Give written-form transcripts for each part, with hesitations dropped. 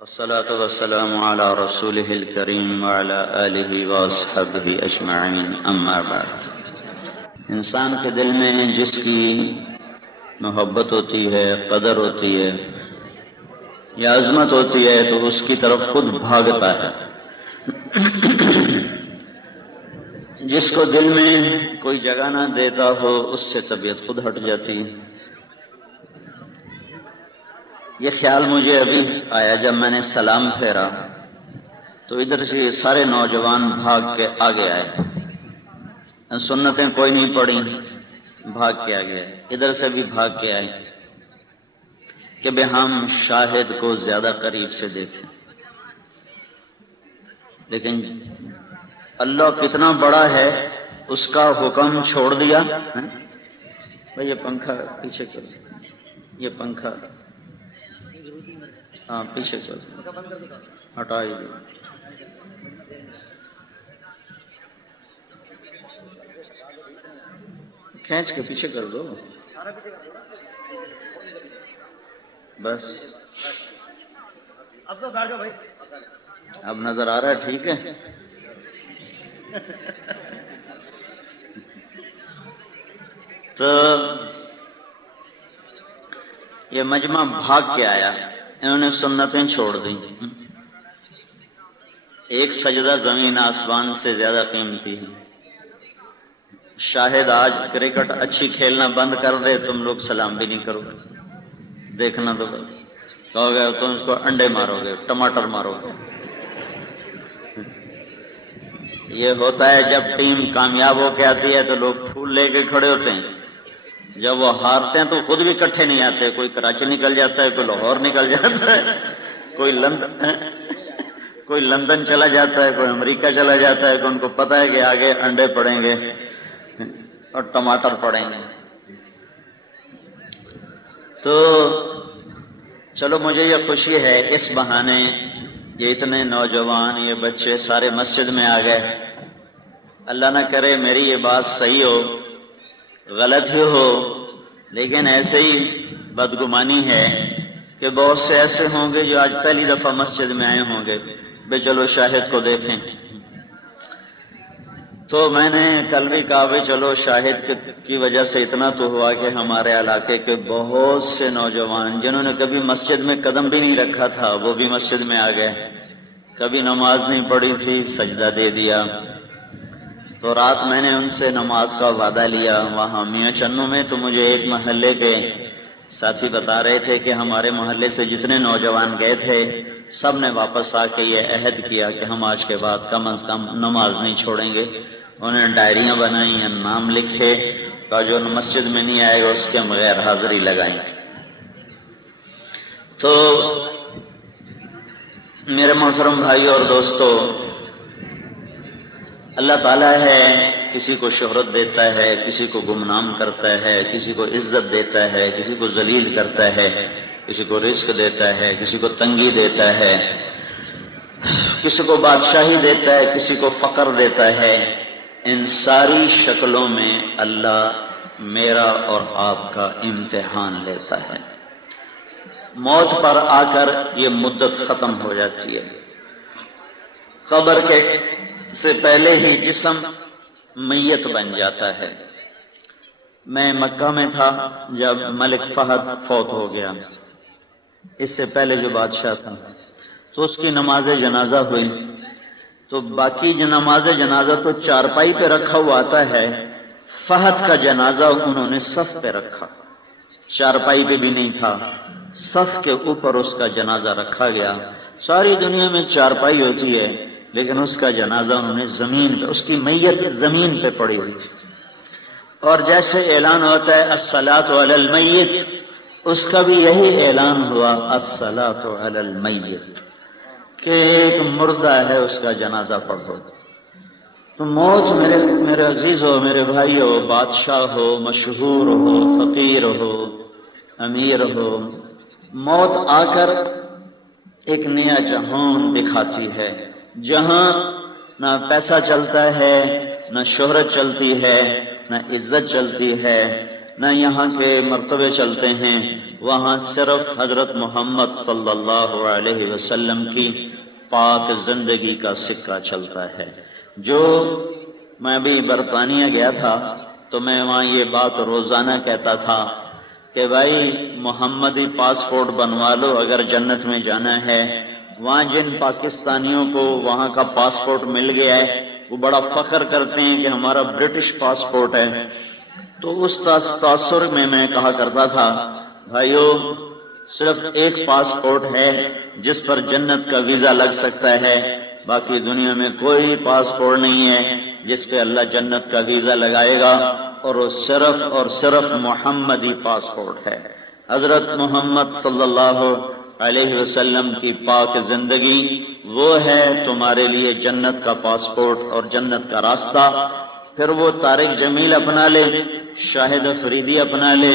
والصلاة والسلام على رسوله الكريم وعلى آله وأصحابه أجمعين أما بعد۔ انسان کے دل میں جس کی محبت ہوتی ہے، قدر ہوتی ہے یا عظمت ہوتی ہے تو اس کی طرف خود بھاگتا ہے۔ جس کو دل میں کوئی جگہ نہ دیتا ہو اس سے طبیعت خود ہٹ جاتی ہے۔ یہ خیال مجھے ابھی آیا جب میں نے سلام پھیرا تو ادھر سے سارے نوجوان بھاگ کے آگے آئے، سنتیں کوئی نہیں پڑی، بھاگ کے آگے آئے، ادھر سے بھی بھاگ کے آئے کہ بے ہم شاہد کو زیادہ قریب سے دیکھیں۔ لیکن اللہ کتنا بڑا ہے، اس کا حکم چھوڑ دیا۔ بھائی یہ پنکھا پیچھے کرو، یہ پنکھا ہاں پیچھے چل ہٹائی دو۔ کھینچ کے پیچھے کر دو بس۔ اب تو بیٹھو بھائی، اب نظر آ رہا ہے ٹھیک ہے۔ تو یہ مجمع بھاگ کے آیا، انہوں نے سنتیں چھوڑ دی۔ ایک سجدہ زمین آسمان سے زیادہ قیمتی ہے۔ شاہد آج کرکٹ اچھی کھیلنا بند کر دے، تم لوگ سلام بھی نہیں کرو گے، دیکھنا تو کہو گے تم اس کو انڈے مارو گے، ٹماٹر مارو گے۔ یہ ہوتا ہے جب ٹیم کامیاب ہو کے آتی ہے تو لوگ پھول لے کے کھڑے ہوتے ہیں، جب وہ ہارتے ہیں تو خود بھی اکٹھے نہیں آتے، کوئی کراچی نکل جاتا ہے، کوئی لاہور نکل جاتا ہے، کوئی لندن چلا جاتا ہے، کوئی امریکہ چلا جاتا ہے، کہ ان کو پتا ہے کہ آگے انڈے پڑیں گے اور ٹماٹر پڑیں گے۔ تو چلو مجھے یہ خوشی ہے اس بہانے یہ اتنے نوجوان، یہ بچے سارے مسجد میں آ گئے۔ اللہ نہ کرے میری یہ بات صحیح ہو، غلط ہی ہو، لیکن ایسے ہی بدگمانی ہے کہ بہت سے ایسے ہوں گے جو آج پہلی دفعہ مسجد میں آئے ہوں گے، بے چلو شاہد کو دیکھیں۔ تو میں نے کل بھی کہا بھائی چلو شاہد کی وجہ سے اتنا تو ہوا کہ ہمارے علاقے کے بہت سے نوجوان جنہوں نے کبھی مسجد میں قدم بھی نہیں رکھا تھا وہ بھی مسجد میں آ گئے، کبھی نماز نہیں پڑھی تھی سجدہ دے دیا۔ تو رات میں نے ان سے نماز کا وعدہ لیا وہاں میاں چنو میں۔ تو مجھے ایک محلے کے ساتھی بتا رہے تھے کہ ہمارے محلے سے جتنے نوجوان گئے تھے سب نے واپس آ کے یہ عہد کیا کہ ہم آج کے بعد کم از کم نماز نہیں چھوڑیں گے۔ انہوں نے ڈائریاں بنائی ہیں، نام لکھے، کا جو مسجد میں نہیں آئے گا اس کے بغیر حاضری لگائیں۔ تو میرے محترم بھائی اور دوستو، اللہ تعالیٰ ہے کسی کو شہرت دیتا ہے، کسی کو گمنام کرتا ہے، کسی کو عزت دیتا ہے، کسی کو ذلیل کرتا ہے، کسی کو رزق دیتا ہے، کسی کو تنگی دیتا ہے، کسی کو بادشاہی دیتا ہے، کسی کو فقر دیتا ہے۔ ان ساری شکلوں میں اللہ میرا اور آپ کا امتحان لیتا ہے۔ موت پر آ کر یہ مدت ختم ہو جاتی ہے۔ قبر کے سے پہلے ہی جسم میت بن جاتا ہے۔ میں مکہ میں تھا جب ملک فہد فوت ہو گیا، اس سے پہلے جو بادشاہ تھا، تو اس کی نماز جنازہ ہوئی۔ تو باقی نماز جنازہ تو چارپائی پہ رکھا ہوا آتا ہے، فہد کا جنازہ انہوں نے صف پہ رکھا، چارپائی پہ بھی نہیں تھا، صف کے اوپر اس کا جنازہ رکھا گیا۔ ساری دنیا میں چارپائی ہوتی ہے لیکن اس کا جنازہ انہوں نے زمین پہ، اس کی میت زمین پہ پڑی ہوئی تھی۔ اور جیسے اعلان ہوتا ہے الصلاۃ علی المیت، اس کا بھی یہی اعلان ہوا الصلاۃ علی المیت، کہ ایک مردہ ہے اس کا جنازہ پڑھو۔ تو موت میرے عزیز ہو، میرے بھائی ہو، بادشاہ ہو، مشہور ہو، فقیر ہو، امیر ہو، موت آ کر ایک نیا جہان دکھاتی ہے، جہاں نہ پیسہ چلتا ہے، نہ شہرت چلتی ہے، نہ عزت چلتی ہے، نہ یہاں کے مرتبے چلتے ہیں، وہاں صرف حضرت محمد صلی اللہ علیہ وسلم کی پاک زندگی کا سکہ چلتا ہے۔ جو میں ابھی برطانیہ گیا تھا تو میں وہاں یہ بات روزانہ کہتا تھا کہ بھائی محمدی پاسپورٹ بنوا لو اگر جنت میں جانا ہے۔ وہاں جن پاکستانیوں کو وہاں کا پاسپورٹ مل گیا ہے وہ بڑا فخر کرتے ہیں کہ ہمارا برٹش پاسپورٹ ہے۔ تو اس تاثر میں کہا کرتا تھا بھائیو صرف ایک پاسپورٹ ہے جس پر جنت کا ویزا لگ سکتا ہے، باقی دنیا میں کوئی پاسپورٹ نہیں ہے جس پہ اللہ جنت کا ویزا لگائے گا، اور وہ صرف اور صرف محمدی پاسپورٹ ہے۔ حضرت محمد صلی اللہ علیہ وسلم کی پاک زندگی وہ ہے تمہارے لیے جنت کا پاسپورٹ اور جنت کا راستہ۔ پھر وہ طارق جمیل اپنا لے، شاہد افریدی اپنا لے،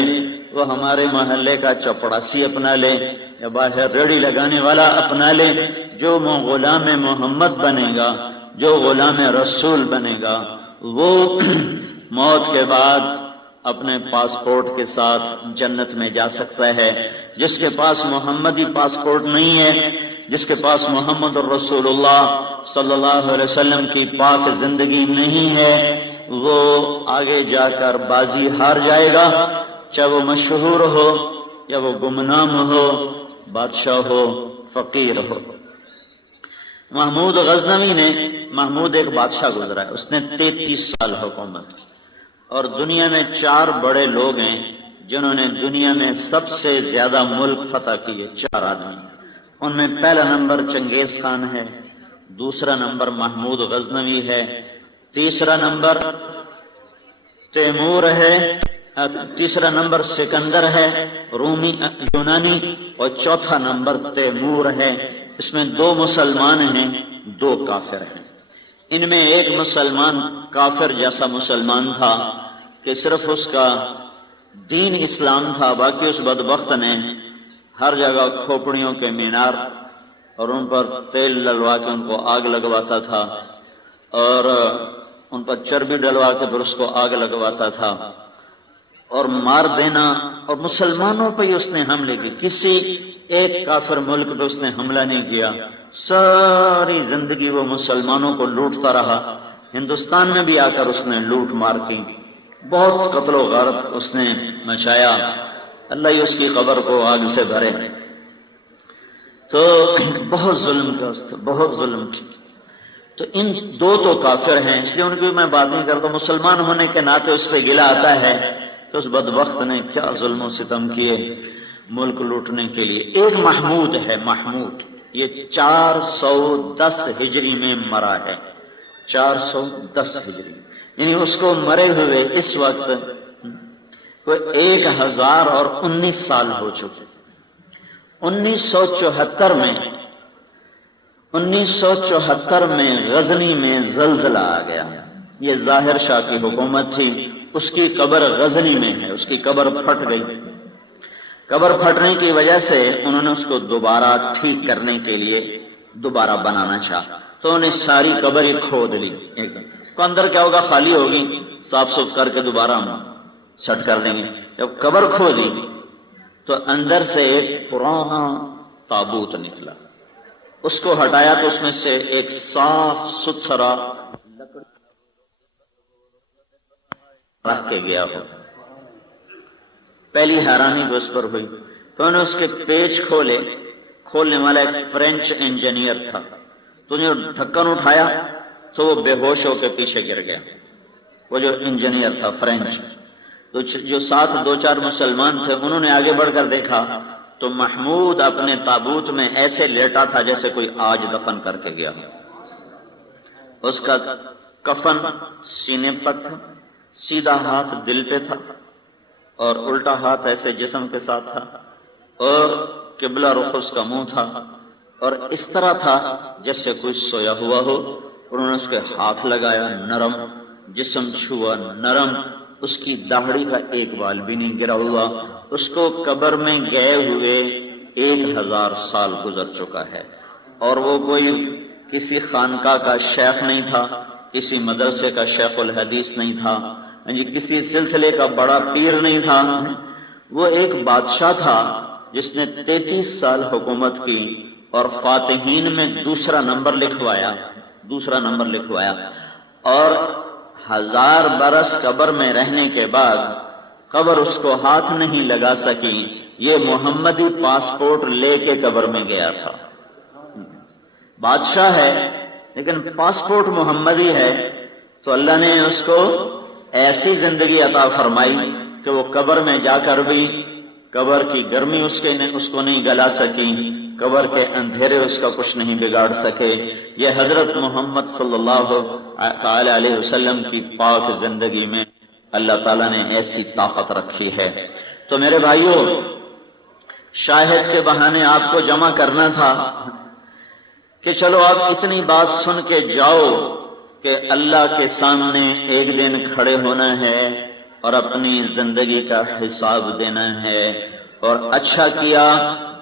وہ ہمارے محلے کا چپڑاسی اپنا لے، یا باہر ریڑھی لگانے والا اپنا لے، جو غلام محمد بنے گا، جو غلام رسول بنے گا، وہ موت کے بعد اپنے پاسپورٹ کے ساتھ جنت میں جا سکتا ہے۔ جس کے پاس محمدی پاسپورٹ نہیں ہے، جس کے پاس محمد الرسول اللہ صلی اللہ علیہ وسلم کی پاک زندگی نہیں ہے، وہ آگے جا کر بازی ہار جائے گا، چاہے وہ مشہور ہو یا وہ گمنام ہو، بادشاہ ہو، فقیر ہو۔ محمود غزنوی نے، محمود ایک بادشاہ گزرا ہے، اس نے 33 سال حکومت کی، اور دنیا میں 4 بڑے لوگ ہیں جنہوں نے دنیا میں سب سے زیادہ ملک فتح کیے، 4 آدمی۔ ان میں پہلا نمبر چنگیز خان ہے، دوسرا نمبر محمود غزنوی ہے، تیسرا نمبر تیمور ہے، تیسرا نمبر سکندر ہے رومی یونانی، اور چوتھا نمبر تیمور ہے۔ اس میں 2 مسلمان ہیں، 2 کافر ہیں۔ ان میں ایک مسلمان کافر جیسا مسلمان تھا کہ صرف اس کا دین اسلام تھا، باقی اس بدبخت نے ہر جگہ کھوپڑیوں کے مینار اور ان پر تیل ڈلوا کے ان کو آگ لگواتا تھا، اور ان پر چربی ڈلوا کے پھر اس کو آگ لگواتا تھا، اور مار دینا، اور مسلمانوں پہ ہی اس نے حملے کی، کسی ایک کافر ملک پہ اس نے حملہ نہیں کیا۔ ساری زندگی وہ مسلمانوں کو لوٹتا رہا، ہندوستان میں بھی آ کر اس نے لوٹ مار کی، بہت قتل و غارت اس نے مچایا، اللہ ہی اس کی قبر کو آگ سے بھرے۔ تو بہت ظلم کیا اس نے، بہت ظلم کی۔ تو ان 2 تو کافر ہیں، اس لیے ان کی میں بات نہیں کرتا، مسلمان ہونے کے ناطے اس پہ گلہ آتا ہے کہ اس بدبخت نے کیا ظلم و ستم کیے ملک لوٹنے کے لیے۔ ایک محمود ہے، محمود، یہ 410 ہجری میں مرا ہے، 410 ہجری، یعنی اس کو مرے ہوئے اس وقت کوئی 1019 سال ہو چکے۔ 1974 میں غزنی میں زلزلہ آ گیا، یہ ظاہر شاہ کی حکومت تھی، اس کی قبر غزنی میں ہے، اس کی قبر پھٹ گئی۔ قبر پھٹنے کی وجہ سے انہوں نے اس کو دوبارہ ٹھیک کرنے کے لیے دوبارہ بنانا چاہا، تو انہیں ساری قبر ہی کھود لی، تو اندر کیا ہوگا، خالی ہوگی، صاف ستھرا کر کے دوبارہ ہم سیٹ کر دیں گے۔ جب قبر کھودی تو اندر سے ایک پرانا تابوت نکلا، اس کو ہٹایا تو اس میں سے ایک صاف ستھرا لکڑی رکھ کے گیا ہو۔ پہلی حیرانی تو اس پر ہوئی، تو انہوں نے اس کے پیچ کھولے، کھولنے والا ایک فرینچ انجینئر تھا، تو جو ڈھکن اٹھایا تو وہ بے ہوش ہو کے پیچھے گر گیا، وہ جو انجینئر تھا فرینچ۔ تو جو ساتھ 2-4 مسلمان تھے انہوں نے آگے بڑھ کر دیکھا تو محمود اپنے تابوت میں ایسے لیٹا تھا جیسے کوئی آج دفن کر کے گیا، اس کا کفن سینے پر تھا، سیدھا ہاتھ دل پہ تھا اور الٹا ہاتھ ایسے جسم کے ساتھ تھا، اور قبلہ رخ اس کا منہ تھا، اور اس طرح تھا جیسے کوئی سویا ہوا ہو۔ انہوں نے اس کے ہاتھ لگایا، نرم جسم چھوا، نرم، اس کی داڑھی کا ایک بال بھی نہیں گرا ہوا۔ اس کو قبر میں گئے ہوئے 1000 سال گزر چکا ہے، اور وہ کوئی کسی خانقاہ کا شیخ نہیں تھا، کسی مدرسے کا شیخ الحدیث نہیں تھا، کسی سلسلے کا بڑا پیر نہیں تھا، وہ ایک بادشاہ تھا جس نے 33 سال حکومت کی اور فاتحین میں دوسرا نمبر لکھوایا اور 1000 برس قبر میں رہنے کے بعد قبر اس کو ہاتھ نہیں لگا سکی، یہ محمدی پاسپورٹ لے کے قبر میں گیا تھا۔ بادشاہ ہے لیکن پاسپورٹ محمدی ہے، تو اللہ نے اس کو ایسی زندگی عطا فرمائی کہ وہ قبر میں جا کر بھی قبر کی گرمی اس کو نہیں گلا سکی، قبر کے اندھیرے اس کا کچھ نہیں بگاڑ سکے۔ یہ حضرت محمد صلی اللہ تعالی علیہ وسلم کی پاک زندگی میں اللہ تعالیٰ نے ایسی طاقت رکھی ہے۔ تو میرے بھائیوں، شاہد کے بہانے آپ کو جمع کرنا تھا کہ چلو آپ اتنی بات سن کے جاؤ کہ اللہ کے سامنے ایک دن کھڑے ہونا ہے اور اپنی زندگی کا حساب دینا ہے، اور اچھا کیا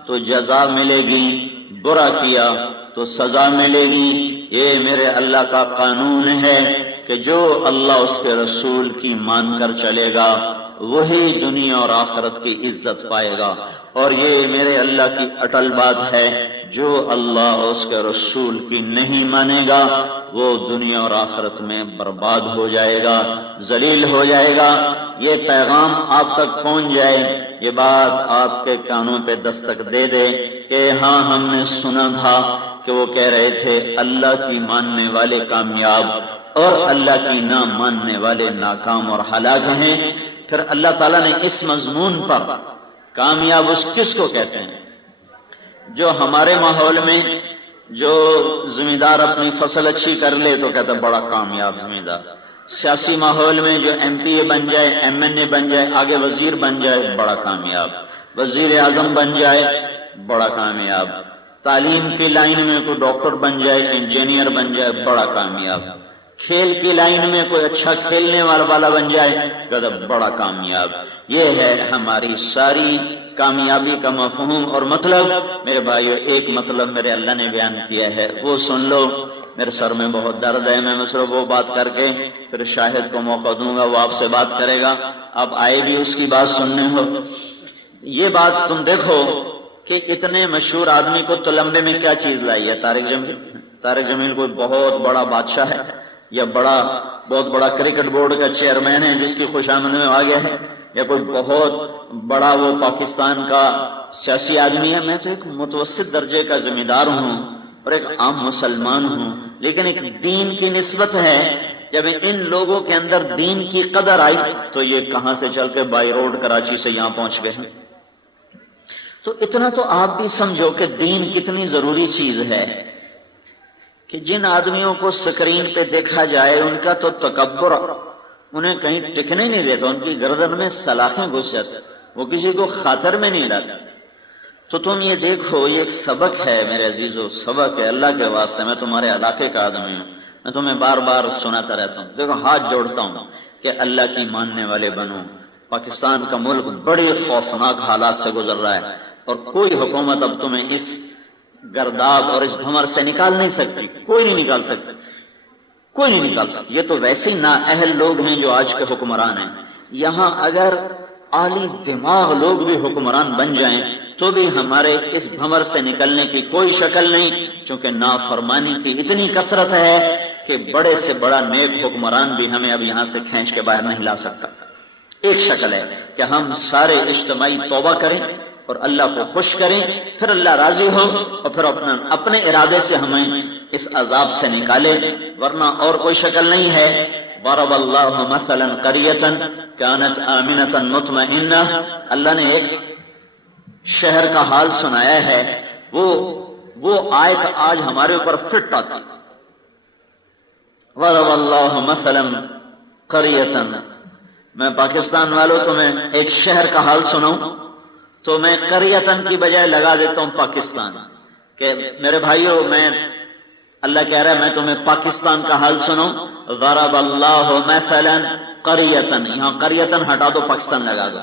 تو جزا ملے گی، برا کیا تو سزا ملے گی۔ یہ میرے اللہ کا قانون ہے کہ جو اللہ اس کے رسول کی مان کر چلے گا وہی دنیا اور آخرت کی عزت پائے گا، اور یہ میرے اللہ کی اٹل بات ہے، جو اللہ اور اس کے رسول کی نہیں مانے گا وہ دنیا اور آخرت میں برباد ہو جائے گا، ذلیل ہو جائے گا۔ یہ پیغام آپ تک پہنچ جائے، یہ بات آپ کے کانوں پہ دستک دے دے کہ ہاں ہم نے سنا تھا کہ وہ کہہ رہے تھے اللہ کی ماننے والے کامیاب اور اللہ کی نہ ماننے والے ناکام اور ہلاک ہیں۔ پھر اللہ تعالیٰ نے اس مضمون پر کامیاب اس کس کو کہتے ہیں؟ جو ہمارے ماحول میں جو زمیندار اپنی فصل اچھی کر لے تو کہتا بڑا کامیاب زمیندار، سیاسی ماحول میں جو ایم پی اے بن جائے، ایم این اے بن جائے، آگے وزیر بن جائے، بڑا کامیاب، وزیر اعظم بن جائے، بڑا کامیاب، تعلیم کی لائن میں کوئی ڈاکٹر بن جائے، انجینئر بن جائے، بڑا کامیاب، کھیل کی لائن میں کوئی اچھا کھیلنے والا بن جائے تو بڑا کامیاب۔ یہ ہے ہماری ساری کامیابی کا مفہوم اور مطلب۔ میرے بھائیو، ایک مطلب میرے اللہ نے بیان کیا ہے، وہ سن لو۔ میرے سر میں بہت درد ہے، میں صرف وہ بات کر کے پھر شاہد کو موقع دوں گا، وہ آپ سے بات کرے گا، آپ آئے بھی اس کی بات سننے ہو۔ یہ بات تم دیکھو کہ اتنے مشہور آدمی کو تلمبے میں کیا چیز لائی ہے؟ طارق جمیل کوئی بہت بڑا بادشاہ ہے یا بہت بڑا کرکٹ بورڈ کا چیئرمین ہے جس کی خوشامد میں آ گیا ہے، یا کوئی بہت بڑا وہ پاکستان کا سیاسی آدمی ہے؟ میں تو ایک متوسط درجے کا ذمہ دار ہوں اور ایک عام مسلمان ہوں، لیکن ایک دین کی نسبت ہے۔ جب ان لوگوں کے اندر دین کی قدر آئی تو یہ کہاں سے چل کے بائی روڈ کراچی سے یہاں پہنچ گئے ہیں۔ تو اتنا تو آپ بھی سمجھو کہ دین کتنی ضروری چیز ہے کہ جن آدمیوں کو سکرین پہ دیکھا جائے ان کا تو تکبر انہیں کہیں ٹکنے نہیں دیتا، ان کی گردن میں سلاخیں گھس جاتی، وہ کسی کو خاطر میں نہیں لاتے۔ تو تم یہ دیکھو، یہ ایک سبق ہے میرے عزیزو، سبق ہے اللہ کے واسطے۔ میں تمہارے علاقے کا آدمی ہوں، میں تمہیں بار بار سناتا رہتا ہوں، دیکھو ہاتھ جوڑتا ہوں کہ اللہ کی ماننے والے بنو۔ پاکستان کا ملک بڑی خوفناک حالات سے گزر رہا ہے اور کوئی حکومت اب تمہیں اس گرداب اور اس بھمر سے نکال نہیں سکتی، کوئی نہیں نکال سکتی، کوئی نہیں نکال سکتی۔ یہ تو ویسے نااہل لوگ ہیں جو آج کے حکمران ہیں۔ یہاں اگر عالی دماغ لوگ بھی حکمران بن جائیں تو بھی ہمارے اس بھمر سے نکلنے کی کوئی شکل نہیں، چونکہ نافرمانی کی اتنی کثرت ہے کہ بڑے سے بڑا نیک حکمران بھی ہمیں اب یہاں سے کھینچ کے باہر نہیں لا سکتا۔ ایک شکل ہے کہ ہم سارے اجتماعی توبہ کریں اور اللہ کو خوش کریں، پھر اللہ راضی ہو اور پھر اپنے ارادے سے ہمیں اس عذاب سے نکالے، ورنہ اور کوئی شکل نہیں ہے۔ ضرب اللہ مثلا قریۃ کانت آمنۃ مطمئنہ، اللہ نے ایک شہر کا حال سنایا ہے، وہ آیت آج ہمارے اوپر فٹ آتی۔ ضرب اللہ مثلا قریۃ، میں پاکستان والوں تمہیں ایک شہر کا حال سناؤں تو میں قریتن کی بجائے لگا دیتا ہوں پاکستان، کہ میرے بھائیوں میں اللہ کہہ رہا ہے میں تمہیں پاکستان کا حال سناؤں۔ ضرب اللہ مثلا قریتن، یہاں قریتن ہٹا دو، پاکستان لگا دو۔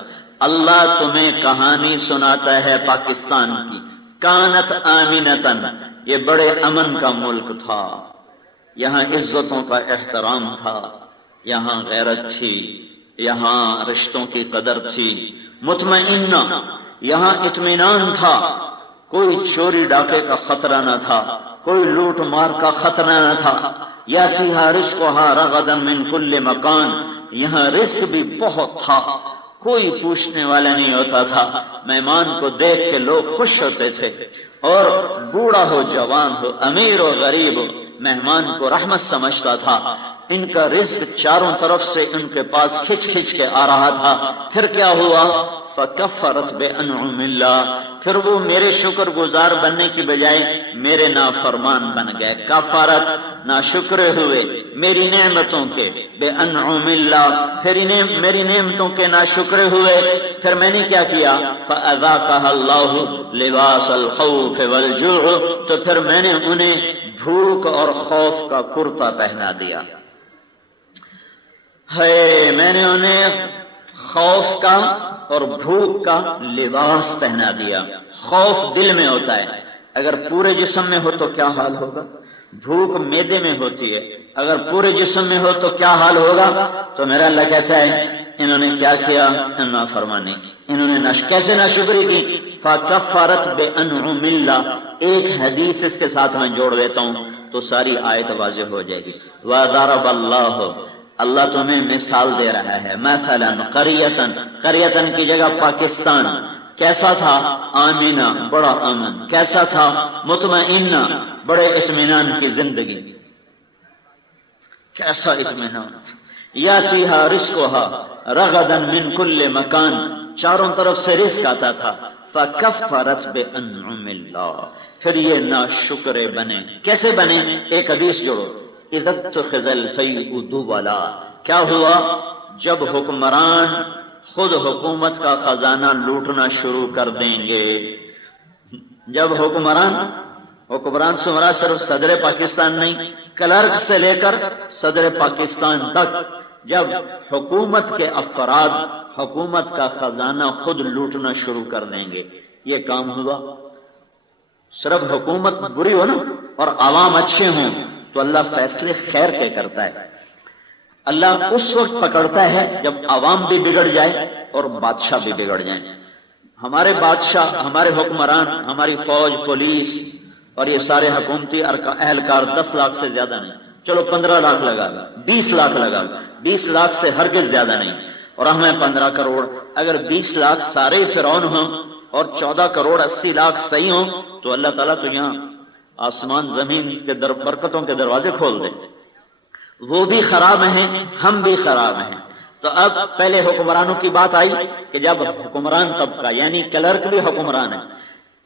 اللہ تمہیں کہانی سناتا ہے پاکستان کی، کانت آمنتن، یہ بڑے امن کا ملک تھا، یہاں عزتوں کا احترام تھا، یہاں غیرت تھی، یہاں رشتوں کی قدر تھی، مطمئن، یہاں اطمینان تھا، کوئی چوری ڈاکے کا خطرہ نہ تھا، کوئی لوٹ مار کا خطرہ نہ تھا۔ یاتیھا رزقھا رغدا من کل مکان، یہاں رزق بھی بہت تھا، کوئی پوچھنے والا نہیں ہوتا تھا، مہمان کو دیکھ کے لوگ خوش ہوتے تھے، اور بوڑھا ہو جوان ہو امیر ہو غریب ہو مہمان کو رحمت سمجھتا تھا۔ ان کا رزق چاروں طرف سے ان کے پاس کھچ کھچ کے آ رہا تھا۔ پھر کیا ہوا؟ فکفرت بانعم اللہ، پھر وہ میرے شکر گزار بننے کی بجائے میرے نافرمان بن گئے۔ کفرت، ناشکر ہوئے میری نعمتوں کے، بانعم اللہ، پھر میری نعمتوں کے ناشکر ہوئے۔ پھر میں نے کیا کیا؟ فاذاقها اللہ لباس الخوف والجوع، تو پھر میں نے انہیں بھوک اور خوف کا کرتا پہنا دیا ہے، میں نے انہیں خوف کا اور بھوک کا لباس پہنا دیا۔ خوف دل میں ہوتا ہے، اگر پورے جسم میں ہو تو کیا حال ہوگا؟ بھوک معدے میں ہوتی ہے، اگر پورے جسم میں ہو تو کیا حال ہوگا؟ تو میرا اللہ کہتا ہے انہوں نے کیا کیا؟ نافرمانی کی، انہوں نے کیسے ناشکری کی؟ فکفرت بانعم اللہ۔ ایک حدیث اس کے ساتھ میں جوڑ دیتا ہوں تو ساری آیت واضح ہو جائے گی۔ وَضَرَبَ اللَّهُ، اللہ تمہیں مثال دے رہا ہے، مثلا قریتن کی جگہ پاکستان کیسا تھا؟ آمینہ، بڑا امن، کیسا تھا؟ مطمئنہ، بڑے اطمینان کی زندگی، کیسا اطمینان تھا۔ یاتیھا رزقھا رغدا من کل مکان، چاروں طرف سے رزق آتا تھا۔ فکفرت بانعم اللہ، پھر یہ ناشکر بنے۔ کیسے بنے؟ ایک حدیث جوڑو، اذا اتخذ الفیء دولا، کیا ہوا؟ جب حکمران خود حکومت کا خزانہ لوٹنا شروع کر دیں گے، جب حکمران سے مراد صرف صدر پاکستان نہیں، کلرک سے لے کر صدر پاکستان تک، جب حکومت کے افراد حکومت کا خزانہ خود لوٹنا شروع کر دیں گے، یہ کام ہوا۔ صرف حکومت بری ہو نا اور عوام اچھے ہوں تو اللہ فیصلے خیر کے کرتا ہے۔ اللہ اس وقت پکڑتا ہے جب عوام بھی بگڑ جائے اور بادشاہ بھی بگڑ جائیں۔ ہمارے بادشاہ، ہمارے حکمران، ہماری فوج، پولیس اور یہ سارے حکومتی اہلکار 10 لاکھ سے زیادہ نہیں، چلو 15 لاکھ لگا، 20 لاکھ لگا، 20 لاکھ سے ہرگز زیادہ نہیں، اور ہمیں 15 کروڑ۔ اگر 20 لاکھ سارے فرعون ہوں اور 14 کروڑ 80 لاکھ صحیح ہوں تو اللہ تعالیٰ تو یہاں آسمان زمین کے برکتوں کے دروازے کھول دے۔ وہ بھی خراب ہیں، ہم بھی خراب ہیں۔ تو اب پہلے حکمرانوں کی بات آئی کہ جب حکمران طبقہ یعنی کلرک بھی حکمران ہے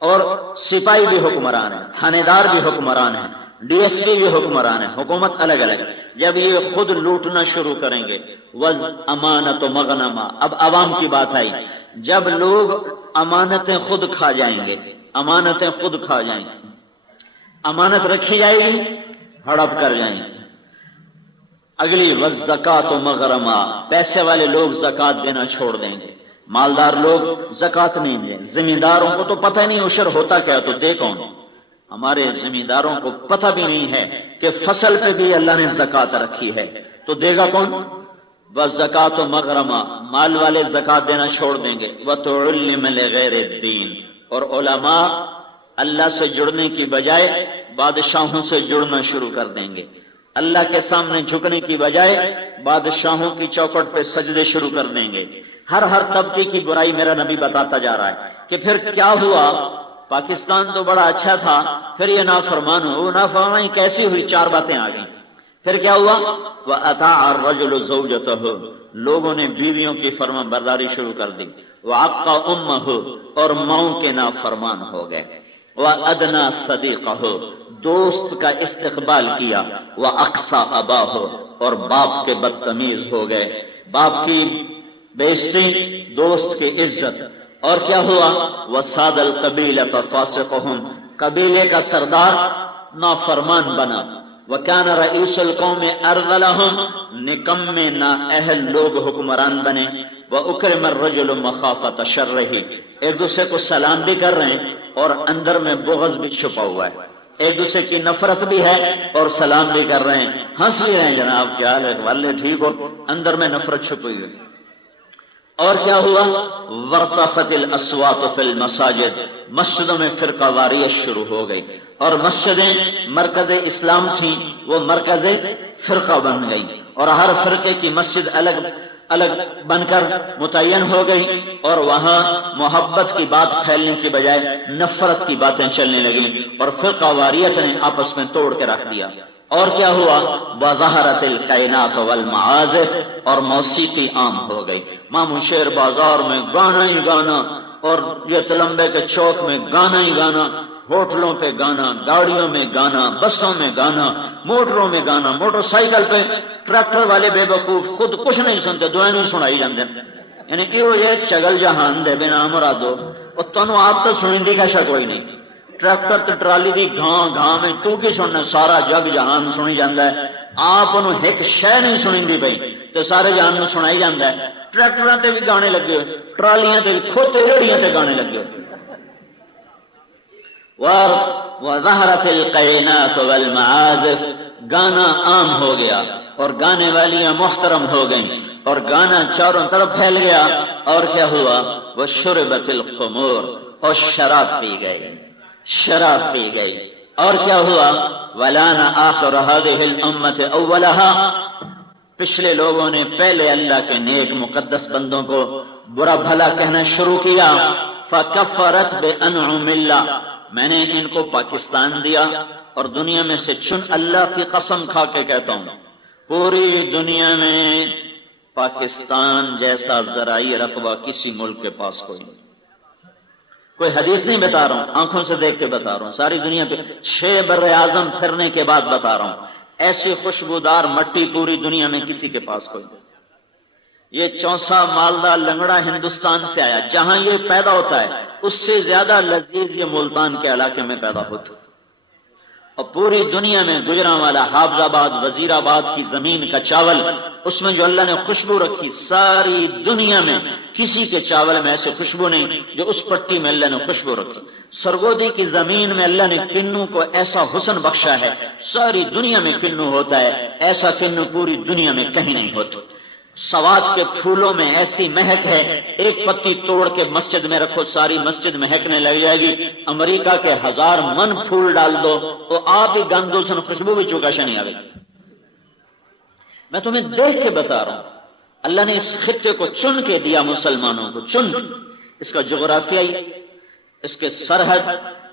اور سپاہی بھی حکمران ہے، تھانے دار بھی حکمران ہے، ڈی ایس پی بھی حکمران ہے، حکومت الگ الگ، جب یہ خود لوٹنا شروع کریں گے، وز امانت و مغنمہ۔ اب عوام کی بات آئی، جب لوگ امانتیں خود کھا جائیں گے، امانتیں خود کھا جائیں گے، امانت رکھی جائے گی، ہڑپ کر جائیں گے۔ اگلی والزکات و مغرمہ، پیسے والے لوگ زکات دینا چھوڑ دیں گے، مالدار لوگ زکات نہیں دیں۔ زمینداروں کو تو پتہ نہیں عشر ہوتا کیا، تو دے کون؟ ہمارے زمینداروں کو پتہ بھی نہیں ہے کہ فصل پہ بھی اللہ نے زکات رکھی ہے، تو دے گا کون؟ والزکات و مغرمہ، مال والے زکات دینا چھوڑ دیں گے۔ وتعلم لغیر الدین، اور علماء اللہ سے جڑنے کی بجائے بادشاہوں سے جڑنا شروع کر دیں گے، اللہ کے سامنے جھکنے کی بجائے بادشاہوں کی چوکھٹ پہ سجدے شروع کر دیں گے۔ ہر طبقے کی برائی میرا نبی بتاتا جا رہا ہے کہ پھر کیا ہوا؟ پاکستان تو بڑا اچھا تھا، پھر یہ نافرمان ہو، وہ نافرمانی کیسی ہوئی؟ 4 باتیں آ گئیں۔ پھر کیا ہوا؟ وَأَطَاعَ الرَّجُلُ زَوْجَتَهُ، لوگوں نے بیویوں کی فرما برداری شروع کر دی۔ وَعَقَّ أُمَّهُ، اور ماؤں کے نافرمان ہو گئے۔ وَأَدْنَى صَدِيقَهُ، دوست کا استقبال کیا۔ وَأَقْصَى أَبَاهُ، اور باپ کے بدتمیز ہو گئے، باپ کی بےعزتی، دوست کی عزت۔ اور کیا ہوا؟ وَسَادَ الْقَبِيلَةَ فَاسِقُهُمْ، قبیلے کا سردار نافرمان بنا۔ وَكَانَ رَئِيسُ الْقَوْمِ أَرْذَلَهُمْ، نکمے نااہل لوگ حکمران بنے۔ وَأُكْرِمَ الرَّجُلُ مَخَافَةَ شَرِّهِ، ایک دوسرے کو سلام بھی کر رہے ہیں اور اندر میں بغض بھی چھپا ہوا ہے، ایک دوسرے کی نفرت بھی ہے اور سلام بھی کر رہے ہیں، ہنس بھی رہے ہیں، جناب کیا حال ہے، والے ٹھیک ہو، اندر میں نفرت چھپی ہوئی۔ اور کیا ہوا؟ وارتفعت الاصوات فی المساجد، مسجدوں میں فرقہ واریت شروع ہو گئی، اور مسجدیں مرکز اسلام تھیں وہ مرکز فرقہ بن گئی، اور ہر فرقے کی مسجد الگ الگ بن کر متعین ہو گئی، اور وہاں محبت کی بات پھیلنے کی بجائے نفرت کی باتیں چلنے لگیں، اور فرقہ واریت نے آپس میں توڑ کے رکھ دیا۔ اور کیا ہوا؟ وظہرت الکائنات والمعازف، اور موسیقی عام ہو گئی، مامو شیر بازار میں گانا ہی گانا، اور یہ تلمبے کے چوک میں گانا ہی گانا، ہوٹلوں پہ گانا، گاڑیوں میں گانا، بسوں میں گانا، موٹروں میں گانا، موٹر سائیکل پہ ٹریکٹر والے بے وقوف خود کچھ نہیں سنتے، دعائیں نہیں سنائی جاندے، یعنی کہ وہ یہ چگل جہان دے بنا مرادو اور تنو آپ تو سنیں دی کا کوئی نہیں، ٹریکٹر تے ٹرالی دی گھاں گھاں میں تو کی سننا، سارا جگ جہان سنی جاندا ہے، آپ انہوں ایک شے نہیں سنیں دی بھائی تو سارے جہان میں سنائی جاندا ہے، ٹریکٹراں تے بھی گانے لگے ہوئے، ٹرالیاں تے کھوتے ریڑیاں تے گانے لگے ہوئے۔ وظہرت القینات والمعازف، گانا عام ہو گیا اور گانے والیاں محترم ہو گئیں، اور گانا چاروں طرف پھیل گیا، اور کیا ہوا؟ وشربت الخمور، اور شراب پی گئی، شراب پی گئی، اور کیا ہوا؟ ولان آخر هذه الامة اولها، پچھلے لوگوں نے پہلے اللہ کے نیک مقدس بندوں کو برا بھلا کہنا شروع کیا، فکفرت بانعم اللہ، میں نے ان کو پاکستان دیا، اور دنیا میں سے چن اللہ کی قسم کھا کے کہتا ہوں پوری دنیا میں پاکستان جیسا زرعی رقبہ کسی ملک کے پاس کوئی نہیں، کوئی حدیث نہیں بتا رہا ہوں، آنکھوں سے دیکھ کے بتا رہا ہوں، ساری دنیا پہ 6 بر اعظم پھرنے کے بعد بتا رہا ہوں، ایسی خوشبودار مٹی پوری دنیا میں کسی کے پاس کوئی نہیں۔ یہ چونسا مالدہ لنگڑا ہندوستان سے آیا، جہاں یہ پیدا ہوتا ہے اس سے زیادہ لذیذ یہ ملتان کے علاقے میں پیدا ہوتا ہے، اور پوری دنیا میں گجرانوالا، حافظ آباد، وزیر آباد کی زمین کا چاول، اس میں جو اللہ نے خوشبو رکھی، ساری دنیا میں کسی کے چاول میں ایسے خوشبو نہیں جو اس پٹی میں اللہ نے خوشبو رکھی۔ سرگودی کی زمین میں اللہ نے کنو کو ایسا حسن بخشا ہے، ساری دنیا میں کنو ہوتا ہے، ایسا کنو پوری دنیا میں کہیں نہیں ہوتا۔ سوات کے پھولوں میں ایسی مہک ہے، ایک پتی توڑ کے مسجد میں رکھو ساری مسجد مہکنے لگ جائے گی، امریکہ کے 1000 من پھول ڈال دو تو آپ ہی گندوسن خوشبو بھی چوکاشا نہیں آئے گی۔ میں تمہیں دیکھ کے بتا رہا ہوں، اللہ نے اس خطے کو چن کے دیا مسلمانوں کو، چن، اس کا جغرافیائی، اس کے سرحد،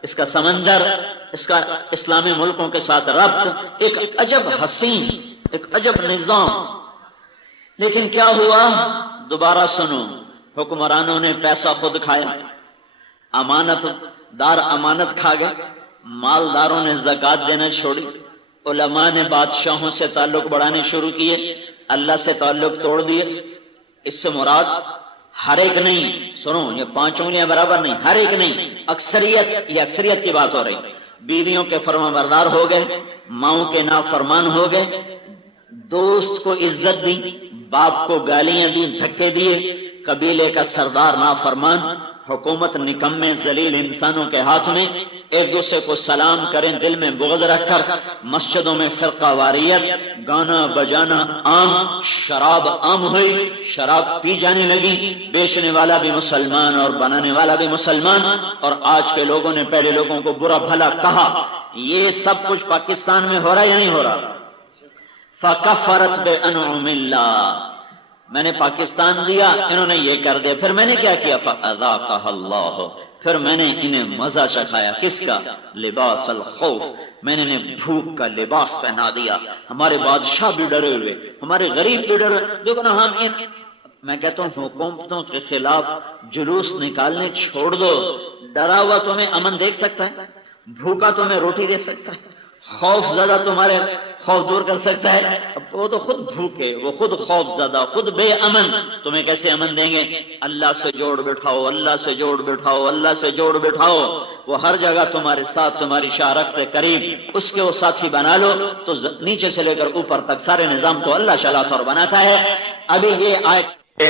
اس کا سمندر، اس کا اسلامی ملکوں کے ساتھ ربط، ایک عجب حسین، ایک عجب نظام۔ لیکن کیا ہوا؟ دوبارہ سنو، حکمرانوں نے پیسہ خود کھایا، امانت دار امانت کھا گئے، مالداروں نے زکوٰۃ دینا چھوڑی، علماء نے بادشاہوں سے تعلق بڑھانے شروع کیے، اللہ سے تعلق توڑ دیے۔ اس سے مراد ہر ایک نہیں، سنو، یہ 5 انگلیاں برابر نہیں، ہر ایک نہیں، اکثریت، یہ اکثریت کی بات ہو رہی۔ بیویوں کے فرما بردار ہو گئے، ماؤں کے نافرمان ہو گئے، دوست کو عزت دی، باپ کو گالیاں دی، دھکے دیے، قبیلے کا سردار نافرمان، حکومت نکمے ذلیل انسانوں کے ہاتھ میں، ایک دوسرے کو سلام کریں دل میں بغض رکھ کر، مسجدوں میں فرقہ واریت، گانا بجانا عام، شراب عام ہوئی، شراب پی جانے لگی، بیچنے والا بھی مسلمان اور بنانے والا بھی مسلمان، اور آج کے لوگوں نے پہلے لوگوں کو برا بھلا کہا۔ یہ سب کچھ پاکستان میں ہو رہا ہے یا نہیں ہو رہا؟ فکفرت بانعم اللہ، میں نے پاکستان دیا، انہوں نے یہ کر دیا، پھر میں نے کیا کیا؟ فاذاقها اللہ، پھر میں نے انہیں مزہ چکھایا، کس کا؟ لباس الخوف، میں نے انہیں بھوک کا لباس پہنا دیا۔ ہمارے بادشاہ بھی ڈرے ہوئے، ہمارے غریب بھی ڈرے، دیکھو نا، ہم میں کہتا ہوں حکومتوں کے خلاف جلوس نکالنے چھوڑ دو، ڈرا ہوا تمہیں امن دیکھ سکتا ہے، بھوکا تمہیں روٹی دے سکتا ہے، خوف زدہ تمہارے خوف دور کر سکتا ہے، وہ تو خود بھوکے، وہ خود خوف زدہ، خود بے امن، تمہیں کیسے امن دیں گے؟ اللہ سے جوڑ بٹھاؤ، اللہ سے جوڑ بٹھاؤ، اللہ سے جوڑ بٹھاؤ، وہ ہر جگہ تمہارے ساتھ، تمہاری شارک سے قریب، اس کے وہ ساتھی بنا لو تو نیچے سے لے کر اوپر تک سارے نظام تو اللہ چلاتا اور بناتا ہے۔ ابھی یہ آئے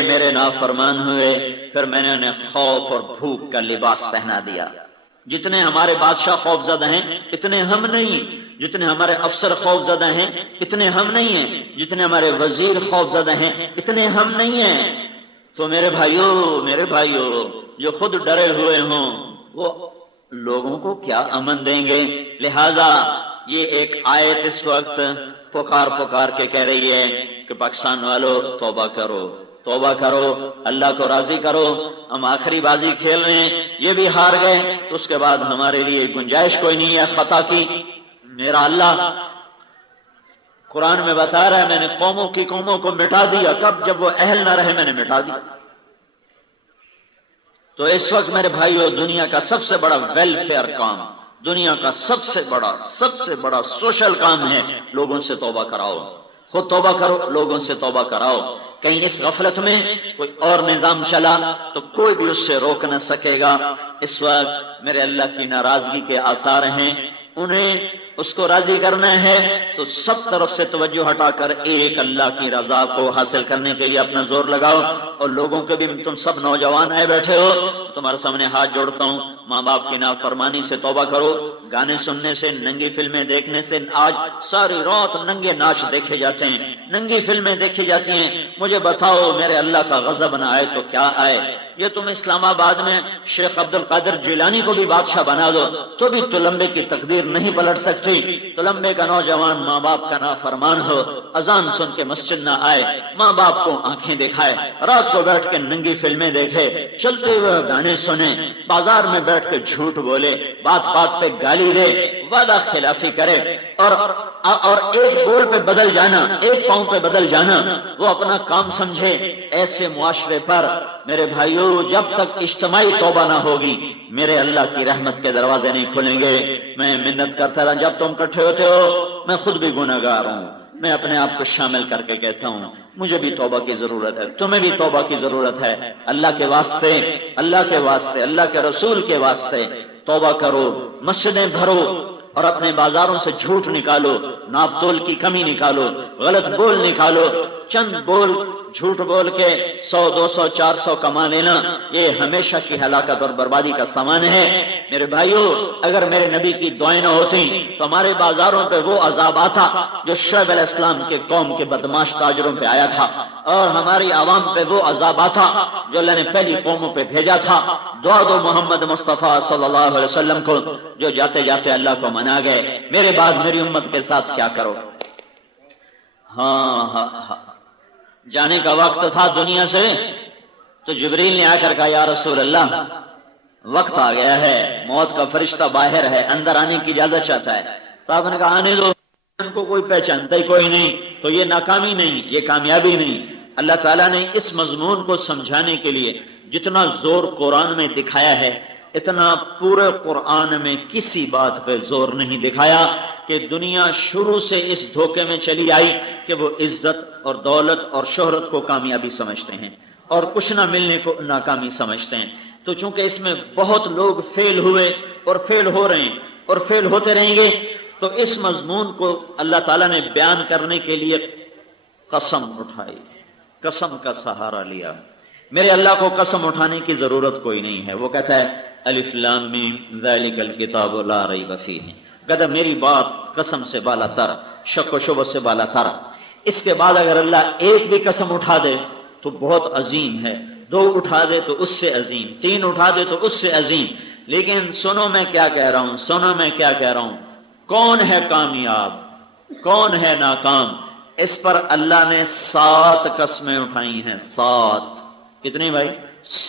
میرے نافرمان ہوئے، پھر میں نے انہیں خوف اور بھوک کا لباس پہنا دیا۔ جتنے ہمارے بادشاہ خوف زدہ ہیں اتنے ہم نہیں، جتنے ہمارے افسر خوف زدہ ہیں اتنے ہم نہیں ہیں، جتنے ہمارے وزیر خوف زدہ ہیں اتنے ہم نہیں ہیں۔ تو میرے بھائیوں جو خود ڈرے ہوئے ہوں وہ لوگوں کو کیا امن دیں گے؟ لہذا یہ ایک آیت اس وقت پکار کے کہہ رہی ہے کہ پاکستان والوں توبہ کرو، اللہ کو راضی کرو. ہم آخری بازی کھیل رہے ہیں، یہ بھی ہار گئے تو اس کے بعد ہمارے لیے گنجائش کوئی نہیں ہے خطا کی. میرا اللہ قرآن میں بتا رہا ہے میں نے قوموں کو مٹا دیا. کب؟ جب وہ اہل نہ رہے میں نے مٹا دیا. تو اس وقت میرے بھائیو دنیا کا سب سے بڑا ویلفیئر کام، دنیا کا سب سے بڑا سوشل کام ہے لوگوں سے توبہ کراؤ. خود توبہ کرو، لوگوں سے توبہ کراؤ. کہیں اس غفلت میں کوئی اور نظام چلا تو کوئی بھی اس سے روک نہ سکے گا. اس وقت میرے اللہ کی ناراضگی کے آثار ہیں، انہیں اس کو راضی کرنا ہے تو سب طرف سے توجہ ہٹا کر ایک اللہ کی رضا کو حاصل کرنے کے لیے اپنا زور لگاؤ. اور لوگوں کے بھی تم سب نوجوان آئے بیٹھے ہو، تمہارے سامنے ہاتھ جوڑتا ہوں، ماں باپ کی نافرمانی سے توبہ کرو. گانے سننے سے، ننگی فلمیں دیکھنے سے، آج ساری رات ننگے ناچ دیکھے جاتے ہیں، ننگی فلمیں دیکھی جاتی ہیں. مجھے بتاؤ میرے اللہ کا غضب نہ آئے تو کیا آئے؟ یہ تم اسلام آباد میں شیخ عبد القادر جیلانی کو بھی بادشاہ بنا دو تو بھی تلمبے کی تقدیر نہیں پلٹ سکتی. تلمبے کا نوجوان ماں باپ کا نافرمان ہو، اذان سن کے مسجد نہ آئے، ماں باپ کو آنکھیں دکھائے، رات کو بیٹھ کے ننگی فلمیں دیکھے، چلتے ہوئے گانے سنے، بازار میں بیٹھ کے جھوٹ بولے، بات پہ گالی دے، وعدہ خلافی کرے اور ایک گول پہ بدل جانا، ایک پاؤں پہ بدل جانا، وہ اپنا کام سمجھے. ایسے معاشرے پر میرے بھائیوں جب تک اجتماعی توبہ نہ ہوگی میرے اللہ کی رحمت کے دروازے نہیں کھلیں گے. میں منت کرتا رہا، جب تم اکٹھے ہوتے ہو میں خود بھی گنہگار ہوں، میں اپنے آپ کو شامل کر کے کہتا ہوں مجھے بھی توبہ کی ضرورت ہے، تمہیں بھی توبہ کی ضرورت ہے. اللہ کے واسطے، اللہ کے رسول کے واسطے توبہ کرو. مسجدیں بھرو اور اپنے بازاروں سے جھوٹ نکالو، ناپ تول کی کمی نکالو، غلط بول نکالو. چند بول جھوٹ بول کے 100 200 400 کما لینا یہ ہمیشہ کی ہلاکت اور بربادی کا سامان ہے. میرے بھائیوں اگر میرے نبی کی دعائیں نہ ہوتی تو ہمارے بازاروں پہ وہ عذاب آتا جو شعیب علیہ السلام کے قوم کے بدماش تاجروں پہ آیا تھا، اور ہماری عوام پہ وہ عذاب آتا جو اللہ نے پہلی قوموں پہ بھیجا تھا. دعا دو محمد مصطفیٰ صلی اللہ علیہ وسلم کو جو جاتے جاتے اللہ کو منا گئے. میرے بعد میری امت کے ساتھ کیا کرو؟ ہاں جانے کا وقت تھا دنیا سے تو جبریل نے آ کر کہا یا رسول اللہ وقت آ گیا ہے، موت کا فرشتہ باہر ہے، اندر آنے کی اجازت چاہتا ہے. تو آپ نے کہا آنے دو، ان کو کوئی پہچانتا ہی کوئی نہیں، تو یہ ناکامی نہیں، یہ کامیابی نہیں. اللہ تعالیٰ نے اس مضمون کو سمجھانے کے لیے جتنا زور قرآن میں دکھایا ہے اتنا پورے قرآن میں کسی بات پہ زور نہیں دکھایا کہ دنیا شروع سے اس دھوکے میں چلی آئی کہ وہ عزت اور دولت اور شہرت کو کامیابی سمجھتے ہیں اور کچھ نہ ملنے کو ناکامی سمجھتے ہیں. تو چونکہ اس میں بہت لوگ فیل ہوئے اور فیل ہو رہے ہیں اور فیل ہوتے رہیں گے تو اس مضمون کو اللہ تعالیٰ نے بیان کرنے کے لیے قسم اٹھائی، قسم کا سہارا لیا. میرے اللہ کو قسم اٹھانے کی ضرورت کوئی نہیں ہے. وہ کہتا ہے الف لام میم ذالک الکتاب لا ریب فیہ. کہتا میری بات قسم سے بالا تر، شک و شبہ سے بالا تر. اس کے بعد اگر اللہ ایک بھی قسم اٹھا دے تو بہت عظیم ہے، 2 اٹھا دے تو اس سے عظیم، 3 اٹھا دے تو اس سے عظیم. لیکن سنو میں کیا کہہ رہا ہوں، کون ہے کامیاب، کون ہے ناکام؟ اس پر اللہ نے 7 قسمیں اٹھائی ہیں. 7 کتنی بھائی؟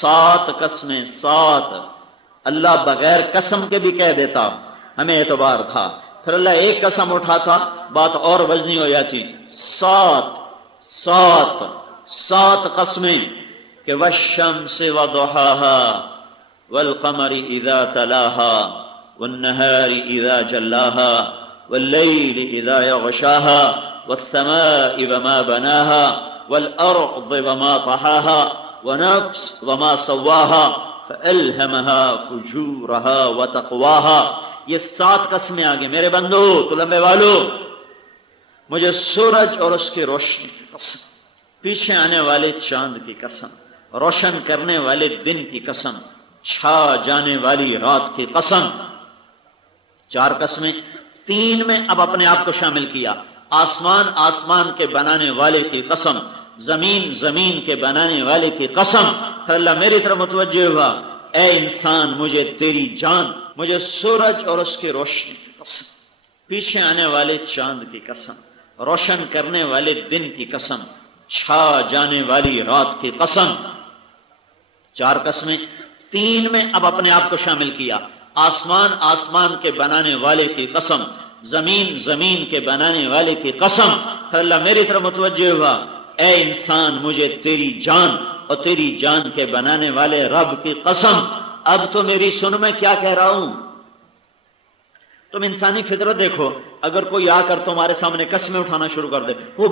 7 قسمیں. 7 اللہ بغیر قسم کے بھی کہہ دیتا، ہمیں اعتبار تھا. پھر اللہ ایک قسم اٹھاتا بات اور وزنی ہو جاتی. 7 قسمیں کہ والشمس وضحاها والقمر اذا تلاها والنهار اذا جلاها والليل اذا يغشاها والسماء وما بناها والارض وما طحاها ونفس وما سواها فألهمها فجورها وتقواها. یہ 7 قسمیں آگے میرے بندو طلبے والو. مجھے سورج اور اس کی روشنی کی قسم، پیچھے آنے والے چاند کی قسم، روشن کرنے والے دن کی قسم، چھا جانے والی رات کی قسم. 4 قسمیں. 3 میں اب اپنے آپ کو شامل کیا. آسمان کے بنانے والے کی قسم، زمین کے بنانے والے کی قسم. پھر اللہ میری طرف متوجہ ہوا، اے انسان مجھے تیری جان، مجھے سورج اور اس کی روشنی کی قسم، پیچھے آنے والے چاند کی قسم، روشن کرنے والے دن کی قسم، چھا جانے والی رات کی قسم. 4 قسمیں، 3 میں اب اپنے آپ کو شامل کیا. آسمان کے بنانے والے کی قسم، زمین کے بنانے والے کی قسم. پھر اللہ میری طرف متوجہ ہوا، اے انسان مجھے تیری جان اور تیری جان کے بنانے والے رب کی قسم. اب تو میری سن میں کیا کہہ رہا ہوں. تم انسانی فطرت دیکھو، اگر کوئی آ کر تمہارے سامنے قسمیں اٹھانا شروع کر دے، او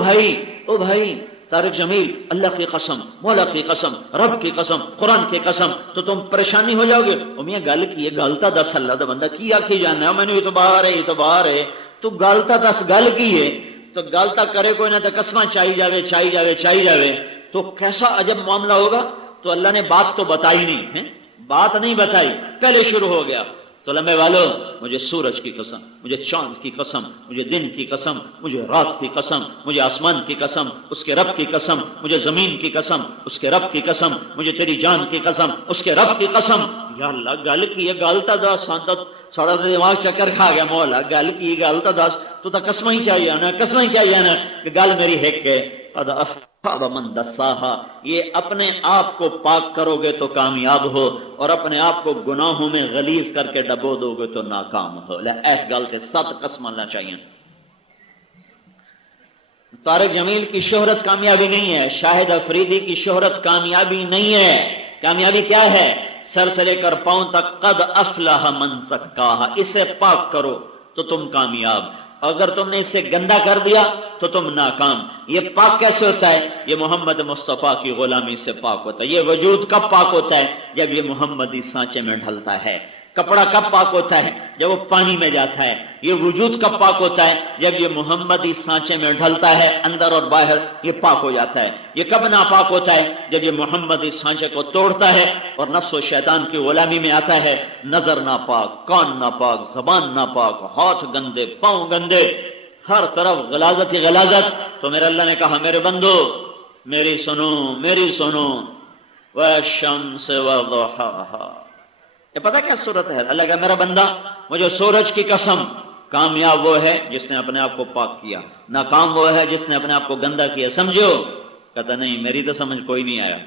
بھائی طارق جمیل، اللہ کی قسم، مولا کی قسم، رب کی قسم، قرآن کی قسم، تو تم پریشانی ہو جاؤ گے. میاں گل کی ہے، گلتا 10 اللہ دا بندہ کی آخی جانا ہے، میں نے یہ تو باہر ہے تو گلتا 10 گل کی ہے تو گلتا کرے کوئی نہ تو قسمیں چاہی جاوے تو کیسا عجب معاملہ ہوگا. تو اللہ نے بات تو بتائی نہیں ہے، بات نہیں بتائی، پہلے شروع ہو گیا. تو لمبے والو، مجھے سورج کی قسم، مجھے چاند کی قسم، مجھے دن کی قسم، مجھے رات کی قسم، مجھے آسمان کی قسم، اس کے رب کی قسم، مجھے زمین کی قسم، اس کے رب کی قسم، مجھے تیری جان کی قسم، اس کے رب کی قسم. یا اللہ گل کی ہے، گلتا 10 ساڑا دماغ چکر کھا گیا. مولا گل کی گلتا 10 تو قسم ہی چاہیے نا کہ گل میری ہیک ہے. من دساہا، یہ اپنے آپ کو پاک کرو گے تو کامیاب ہو، اور اپنے آپ کو گناہوں میں غلیظ کر کے ڈبو دو گے تو ناکام ہو. ایس گل کے 7 قسم اللہ چاہیے. طارق جمیل کی شہرت کامیابی نہیں ہے، شاہد افریدی کی شہرت کامیابی نہیں ہے. کامیابی کیا ہے؟ سر سے لے کر پاؤں تک قد افلح من زکاہا، اسے پاک کرو تو تم کامیاب. اگر تم نے اسے گندا کر دیا تو تم ناکام. یہ پاک کیسے ہوتا ہے؟ یہ محمد مصطفیٰ کی غلامی سے پاک ہوتا ہے. یہ وجود کب پاک ہوتا ہے؟ جب یہ محمدی سانچے میں ڈھلتا ہے. کپڑا کب پاک ہوتا ہے؟ جب وہ پانی میں جاتا ہے. یہ وجود کب پاک ہوتا ہے؟ جب یہ محمدی سانچے میں ڈھلتا ہے، اندر اور باہر یہ پاک ہو جاتا ہے. یہ کب ناپاک ہوتا ہے؟ جب یہ محمدی سانچے کو توڑتا ہے اور نفس و شیطان کی غلامی میں آتا ہے. نظر ناپاک، کان ناپاک، زبان ناپاک، ہاتھ گندے، پاؤں گندے، ہر طرف غلاظت ہی غلاظت. تو میرے اللہ نے کہا میرے بندو میری سنو والشمس وضحاہا. یہ پتہ کیا صورت ہے؟ اللہ کا میرا بندہ مجھے سورج کی قسم، کامیاب وہ ہے جس نے اپنے آپ کو پاک کیا، ناکام وہ ہے جس نے اپنے آپ کو گندا کیا. سمجھو؟ کہتا نہیں میری تو سمجھ کوئی نہیں آیا.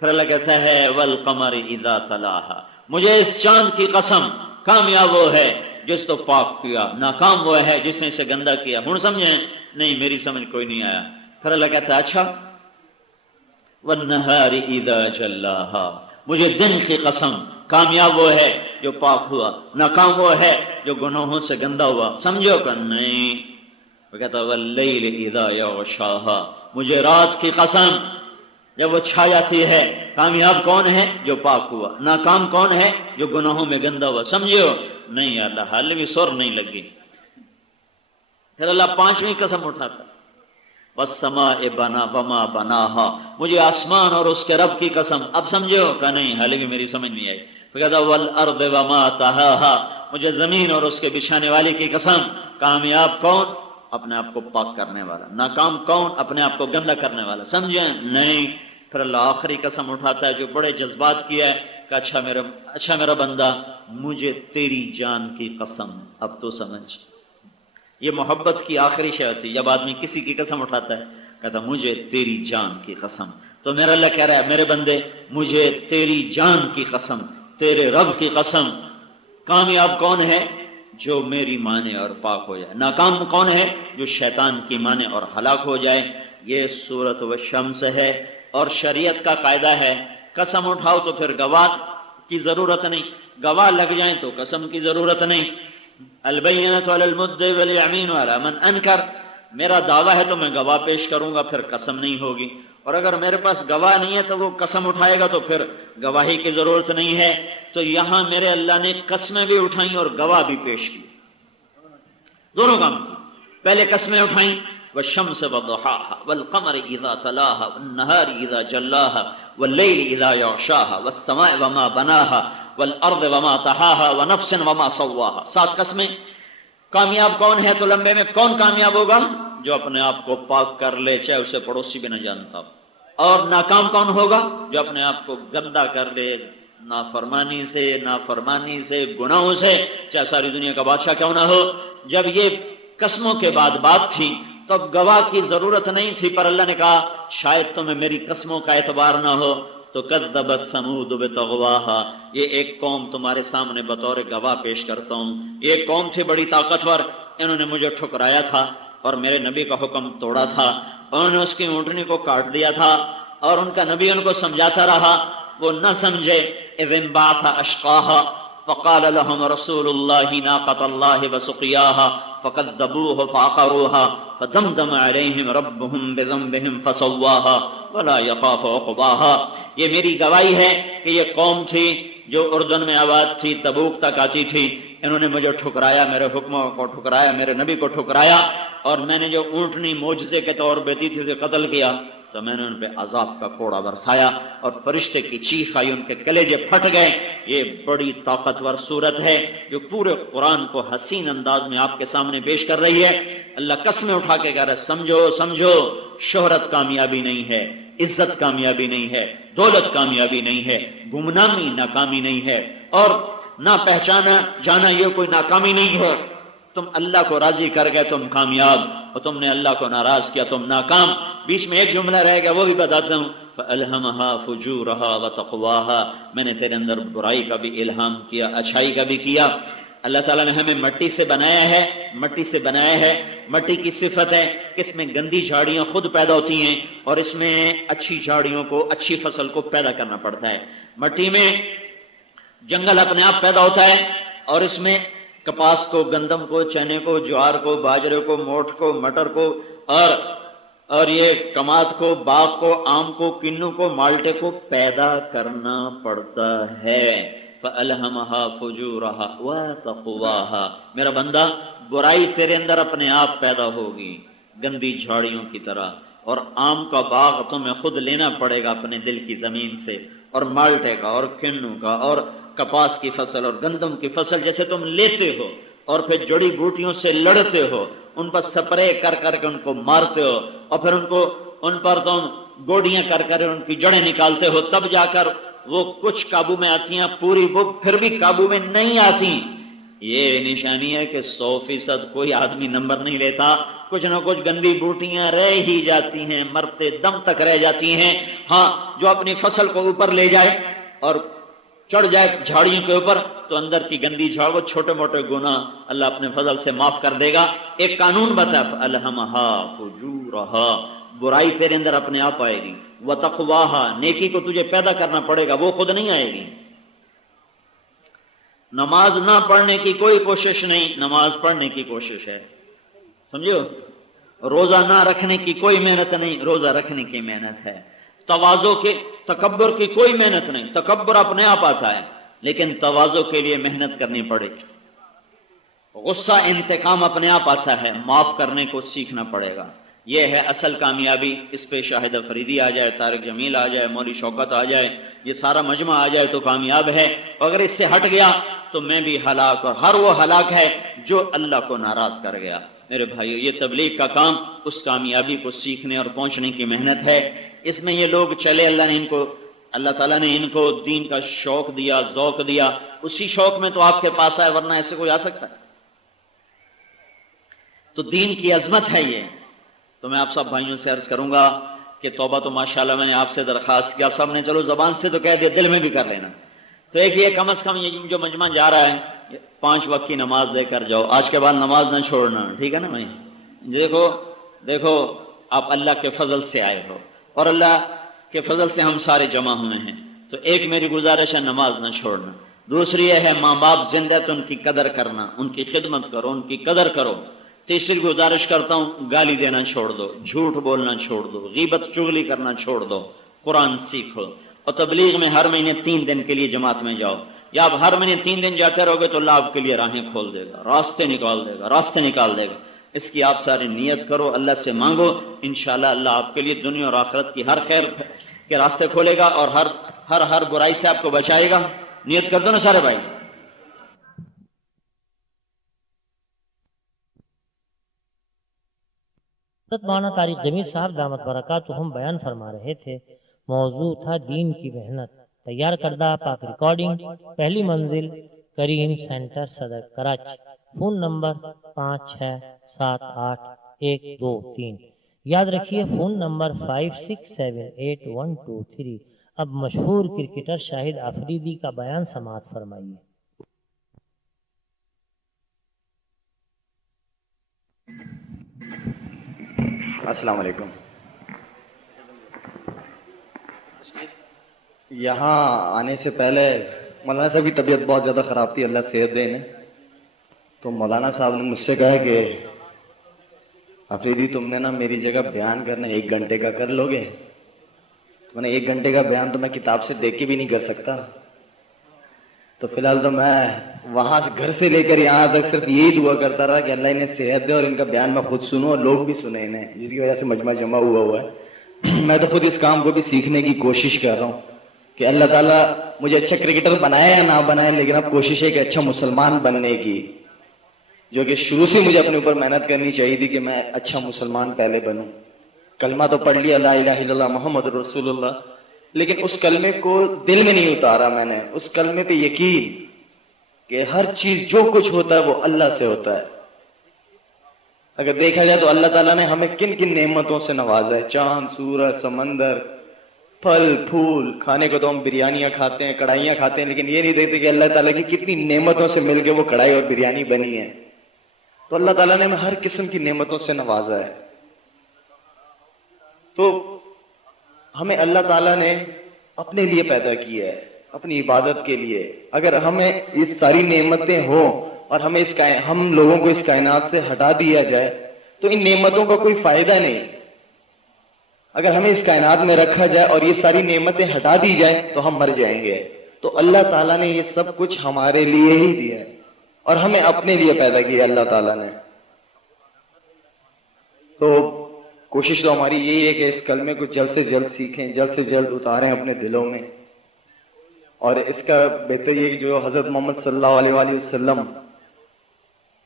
پھر اللہ کہتا ہے والقمر اذا تلاہا، مجھے اس چاند کی قسم، کامیاب وہ ہے جس تو پاک کیا، ناکام وہ ہے جس نے اسے گندا کیا. ہوں سمجھیں؟ نہیں میری سمجھ کوئی نہیں آیا. پھر اللہ کہتا ہے اچھا والنہار اذا جلاہا، مجھے دن کی قسم، کامیاب وہ ہے جو پاک ہوا، ناکام وہ ہے جو گناہوں سے گندا ہوا. سمجھو کہ نہیں؟ وہ کہتا واللیل اذا یغشاہا، مجھے رات کی قسم، جب وہ چھا جاتی ہے. کامیاب کون ہے؟ جو پاک ہوا. ناکام کون ہے؟ جو گناہوں میں گندا ہوا. سمجھو؟ نہیں اللہ حال بھی سر نہیں لگی. پھر اللہ 5ویں قسم اٹھاتا والسماء بنا وما بناہا، مجھے آسمان اور اس کے رب کی قسم. اب سمجھو کہ نہیں حال بھی میری سمجھ نہیں آئی. پھر کہتا والارض وما طحاہا، مجھے زمین اور اس کے بچھانے والے کی قسم. کامیاب کون؟ اپنے آپ کو پاک کرنے والا. ناکام کون؟ اپنے آپ کو گندا کرنے والا. سمجھیں؟ نہیں. پھر اللہ آخری قسم اٹھاتا ہے جو بڑے جذبات کیا ہے کہ اچھا میرا بندہ مجھے تیری جان کی قسم. اب تو سمجھ، یہ محبت کی آخری شے ہوتی ہے. جب آدمی کسی کی قسم اٹھاتا ہے کہتا مجھے تیری جان کی قسم. تو میرا اللہ کہہ رہا ہے میرے بندے مجھے تیری جان کی قسم، تیرے رب کی قسم. کامیاب کون ہے؟ جو میری مانے اور پاک ہو جائے. ناکام کون ہے؟ جو شیطان کی مانے اور ہلاک ہو جائے. یہ سورۃ والشمس ہے. اور شریعت کا قاعدہ ہے قسم اٹھاؤ تو پھر گواہ کی ضرورت نہیں، گواہ لگ جائیں تو قسم کی ضرورت نہیں. البینۃ علی المدعی والیمین علی من انکر، میرا دعویٰ ہے تو میں گواہ پیش کروں گا، پھر قسم نہیں ہوگی. اور اگر میرے پاس گواہ نہیں ہے تو وہ قسم اٹھائے گا تو پھر گواہی کی ضرورت نہیں ہے. تو یہاں میرے اللہ نے قسمیں بھی اٹھائیں اور گواہ بھی پیش کی، دونوں کام. پہلے قسمیں اٹھائیں والشمس وضحاها والقمر اذا تلاها والنهار اذا جلاها والليل اذا يغشاها والسماء وما بناها والارض وما طحاها ونفس وما سواها. 7 قسمیں. کامیاب کون ہے؟ تو لمبے میں کون کامیاب ہوگا؟ جو اپنے آپ کو پاک کر لے، چاہے اسے پڑوسی بھی نہ جانتا. اور ناکام کون ہوگا؟ جو اپنے آپ کو گندا کر لے نافرمانی سے گناہوں سے، چاہے ساری دنیا کا بادشاہ کیوں نہ ہو۔ جب یہ قسموں کے بعد بات تھی تو اب گواہ کی ضرورت نہیں تھی، پر اللہ نے کہا شاید تمہیں میری قسموں کا اعتبار نہ ہو تو کذبت ثمود بطغواہا، یہ ایک قوم تمہارے سامنے بطور گواہ پیش کرتا ہوں۔ یہ قوم تھی بڑی طاقتور، انہوں نے مجھے ٹھکرایا تھا اور میرے نبی کا حکم توڑا تھا، انہوں نے اس کی اونٹنی کو کاٹ دیا تھا اور ان کا نبی ان کو سمجھاتا رہا، وہ نہ سمجھے۔ اذ انبعث اشقاها فقال لهم رسول الله ناقة الله وسقياها فكذبوه فعقروها فدمدم عليهم ربهم بذنبهم فسواها ولا يخاف عقباها۔ یہ میری گواہی ہے کہ یہ قوم تھی جو اردن میں آباد تھی، تبوک تک آتی تھی، انہوں نے مجھے ٹھکرایا، میرے حکموں کو ٹھکرایا، میرے نبی کو ٹھکرایا، اور میں نے جو اونٹنی معجزے کے طور پہ دی تھی اسے قتل کیا تو میں نے ان پہ عذاب کا کوڑا برسایا اور فرشتے کی چیخ آئی، ان کے کلیجے پھٹ گئے۔ یہ بڑی طاقتور صورت ہے جو پورے قرآن کو حسین انداز میں آپ کے سامنے پیش کر رہی ہے۔ اللہ قسمیں اٹھا کے کہہ رہا ہے سمجھو شہرت کامیابی نہیں ہے، عزت کامیابی نہیں ہے، دولت کامیابی نہیں ہے، گمنامی ناکامی نہیں ہے، اور نہ پہچانا جانا یہ کوئی ناکامی نہیں ہے۔ تم اللہ کو راضی کر گئے تم کامیاب، اور تم نے اللہ کو ناراض کیا تم ناکام۔ بیچ میں ایک جملہ رہے گا وہ بھی بتاتا ہوں، فَأَلْهَمَهَا فُجُورَهَا وَتَقْوَاهَا، میں نے تیرے اندر برائی کا بھی الہام کیا، اچھائی کا بھی کیا۔ اللہ تعالیٰ نے ہمیں مٹی سے بنایا ہے، مٹی کی صفت ہے کہ اس میں گندی جھاڑیاں خود پیدا ہوتی ہیں اور اس میں اچھی جھاڑیوں کو، اچھی فصل کو پیدا کرنا پڑتا ہے۔ مٹی میں جنگل اپنے آپ پیدا ہوتا ہے اور اس میں کپاس کو، گندم کو، چنے کو، جوار کو، باجرے کو، موٹ کو، مٹر کو اور یہ کماد کو، باغ کو، آم کو، کنو کو، مالٹے کو پیدا کرنا پڑتا ہے۔ فَأَلْهَمَهَا فُجُورَهَا وَتَقْوَاهَا، میرا بندہ برائی تیرے اندر اپنے آپ پیدا ہوگی گندی جھاڑیوں کی طرح، اور آم کا باغ تمہیں خود لینا پڑے گا اپنے دل کی زمین سے، اور مالٹے کا اور کنو کا اور کپاس کی فصل اور گندم کی فصل جیسے تم لیتے ہو اور پھر جڑی بوٹیوں سے لڑتے ہو، ان پر سپرے کر کر کے ان کو مارتے ہو، اور پھر ان پر تم گوڑیاں کر کر ان کی جڑیں نکالتے ہو، تب جا کر وہ کچھ قابو میں آتی ہیں، پوری وہ پھر بھی قابو میں نہیں آتی۔ یہ نشانی ہے کہ 100% کوئی آدمی نمبر نہیں لیتا، کچھ نہ کچھ گندی بوٹیاں رہ ہی جاتی ہیں، مرتے دم تک رہ جاتی ہیں۔ ہاں، جو اپنی فصل کو اوپر لے جائے اور چڑھ جائے جھاڑیوں کے اوپر تو اندر کی گندی جھاڑ، وہ چھوٹے موٹے گناہ اللہ اپنے فضل سے معاف کر دے گا۔ ایک قانون بتا، فَأَلْهَمَهَا فُجُورَهَا، برائی تیرے اندر اپنے آپ آئے گی، وَتَقْوَاهَا، نیکی کو تجھے پیدا کرنا پڑے گا، وہ خود نہیں آئے گی۔ نماز نہ پڑھنے کی کوئی کوشش نہیں، نماز پڑھنے کی کوشش ہے، سمجھو۔ روزہ نہ رکھنے کی کوئی محنت نہیں، روزہ رکھنے کی محنت ہے۔ تواضع کے، تکبر کی کوئی محنت نہیں، تکبر اپنے آپ آتا ہے، لیکن تواضع کے لیے محنت کرنی پڑے گی۔ غصہ، انتقام اپنے آپ آتا ہے، معاف کرنے کو سیکھنا پڑے گا۔ یہ ہے اصل کامیابی۔ اس پہ شاہد افریدی آ جائے، طارق جمیل آ جائے، مولوی شوکت آ جائے، یہ سارا مجمع آ جائے تو کامیاب ہے، اگر اس سے ہٹ گیا تو میں بھی ہلاک، اور ہر وہ ہلاک ہے جو اللہ کو ناراض کر گیا۔ میرے بھائیو، یہ تبلیغ کا کام اس کامیابی کو سیکھنے اور پہنچنے کی محنت ہے۔ اس میں یہ لوگ چلے، اللہ تعالیٰ نے ان کو دین کا شوق دیا، ذوق دیا، اسی شوق میں تو آپ کے پاس آئے، ورنہ ایسے کوئی آ سکتا ہے؟ تو دین کی عظمت ہے یہ۔ تو میں آپ سب بھائیوں سے عرض کروں گا کہ توبہ تو ماشاءاللہ میں نے آپ سے درخواست کیا، سب نے چلو زبان سے تو کہہ دیا، دل میں بھی کر لینا۔ تو ایک یہ کم از کم یہ جو مجمع جا رہا ہے 5 وقت کی نماز دے کر جاؤ، آج کے بعد نماز نہ چھوڑنا، ٹھیک ہے نا بھائی؟ دیکھو آپ اللہ کے فضل سے آئے ہو اور اللہ کے فضل سے ہم سارے جمع ہوئے ہیں، تو ایک میری گزارش ہے نماز نہ چھوڑنا۔ دوسری یہ ہے ماں باپ زندہ تو ان کی قدر کرنا، ان کی خدمت کرو، ان کی قدر کرو۔ تیسری گزارش کرتا ہوں گالی دینا چھوڑ دو، جھوٹ بولنا چھوڑ دو، غیبت چغلی کرنا چھوڑ دو، قرآن سیکھو، اور تبلیغ میں ہر مہینے 3 دن کے لیے جماعت میں جاؤ۔ یا آپ ہر مہینے 3 دن جاتے رہو گے تو اللہ آپ کے لیے راہیں کھول دے گا، راستے نکال دے گا۔ اس کی آپ ساری نیت کرو، اللہ سے مانگو، انشاءاللہ اللہ آپ کے لیے دنیا اور آخرت کی ہر خیر کے راستے کھولے گا اور ہر برائی سے آپ کو بچائے گا۔ نیت کر دو نا سارے بھائی۔ حضرت مولانا طارق جمیل صاحب دامت برکاتہم بیان فرما رہے تھے۔ موضوع تھا دین کی محنت۔ تیار کردہ پاک ریکارڈنگ، پہلی منزل کریم سینٹر صدر کراچی۔ Phone number 56788123۔ یاد رکھیے فون نمبر 56781223۔ اب مشہور کرکٹر شاہد آفریدی کا بیان سماعت فرمائیے۔ السلام علیکم۔ یہاں آنے سے پہلے مولانا صاحب کی طبیعت بہت زیادہ خراب تھی، اللہ صحت دے انہیں۔ تو مولانا صاحب نے مجھ سے کہا کہ آفریدی تم نے نا میری جگہ بیان کرنا 1 گھنٹے کا کر لو گے؟ میں نے 1 گھنٹے کا بیان تو میں کتاب سے دیکھ کے بھی نہیں کر سکتا، تو فی الحال تو میں وہاں سے گھر سے لے کر یہاں تک صرف یہی دعا کرتا رہا کہ اللہ انہیں صحت دے اور ان کا بیان میں خود سنوں اور لوگ بھی سنیں انہیں، جس کی وجہ سے مجمع جمع ہوا ہے۔ میں تو خود اس کام کو بھی سیکھنے کی کوشش کر رہا ہوں کہ اللہ تعالیٰ مجھے اچھا کرکٹر بنائے یا نہ بنائے، لیکن اب کوشش ہے کہ اچھا مسلمان بننے کی، جو کہ شروع سے مجھے اپنے اوپر محنت کرنی چاہیے تھی کہ میں اچھا مسلمان پہلے بنوں۔ کلمہ تو پڑھ لیا لا الہ الا اللہ محمد رسول اللہ، لیکن اس کلمے کو دل میں نہیں اتارا میں نے، اس کلمے پہ یقین کہ ہر چیز جو کچھ ہوتا ہے وہ اللہ سے ہوتا ہے۔ اگر دیکھا جائے تو اللہ تعالیٰ نے ہمیں کن کن نعمتوں سے نوازا ہے، چاند، سورج، سمندر، پھل پھول، کھانے کو تو ہم بریانیاں کھاتے ہیں، کڑھائیاں کھاتے ہیں، لیکن یہ نہیں دیکھتے کہ اللہ تعالیٰ کی کتنی نعمتوں سے مل کے وہ کڑھائی اور بریانی بنی ہے۔ تو اللہ تعالیٰ نے ہمیں ہر قسم کی نعمتوں سے نوازا ہے۔ تو ہمیں اللہ تعالیٰ نے اپنے لیے پیدا کیا ہے، اپنی عبادت کے لیے۔ اگر ہمیں یہ ساری نعمتیں ہوں اور ہمیں ہم لوگوں کو اس کائنات سے ہٹا دیا جائے تو ان نعمتوں کا کوئی فائدہ نہیں۔ اگر ہمیں اس کائنات میں رکھا جائے اور یہ ساری نعمتیں ہٹا دی جائیں تو ہم مر جائیں گے۔ تو اللہ تعالیٰ نے یہ سب کچھ ہمارے لیے ہی دیا ہے اور ہمیں اپنے لیے پیدا کیا اللہ تعالیٰ نے۔ تو کوشش تو ہماری یہی ہے کہ اس کلمے کو جلد سے جلد سیکھیں، جلد سے جلد اتاریں اپنے دلوں میں، اور اس کا بہتر یہ کہ جو حضرت محمد صلی اللہ علیہ وآلہ وسلم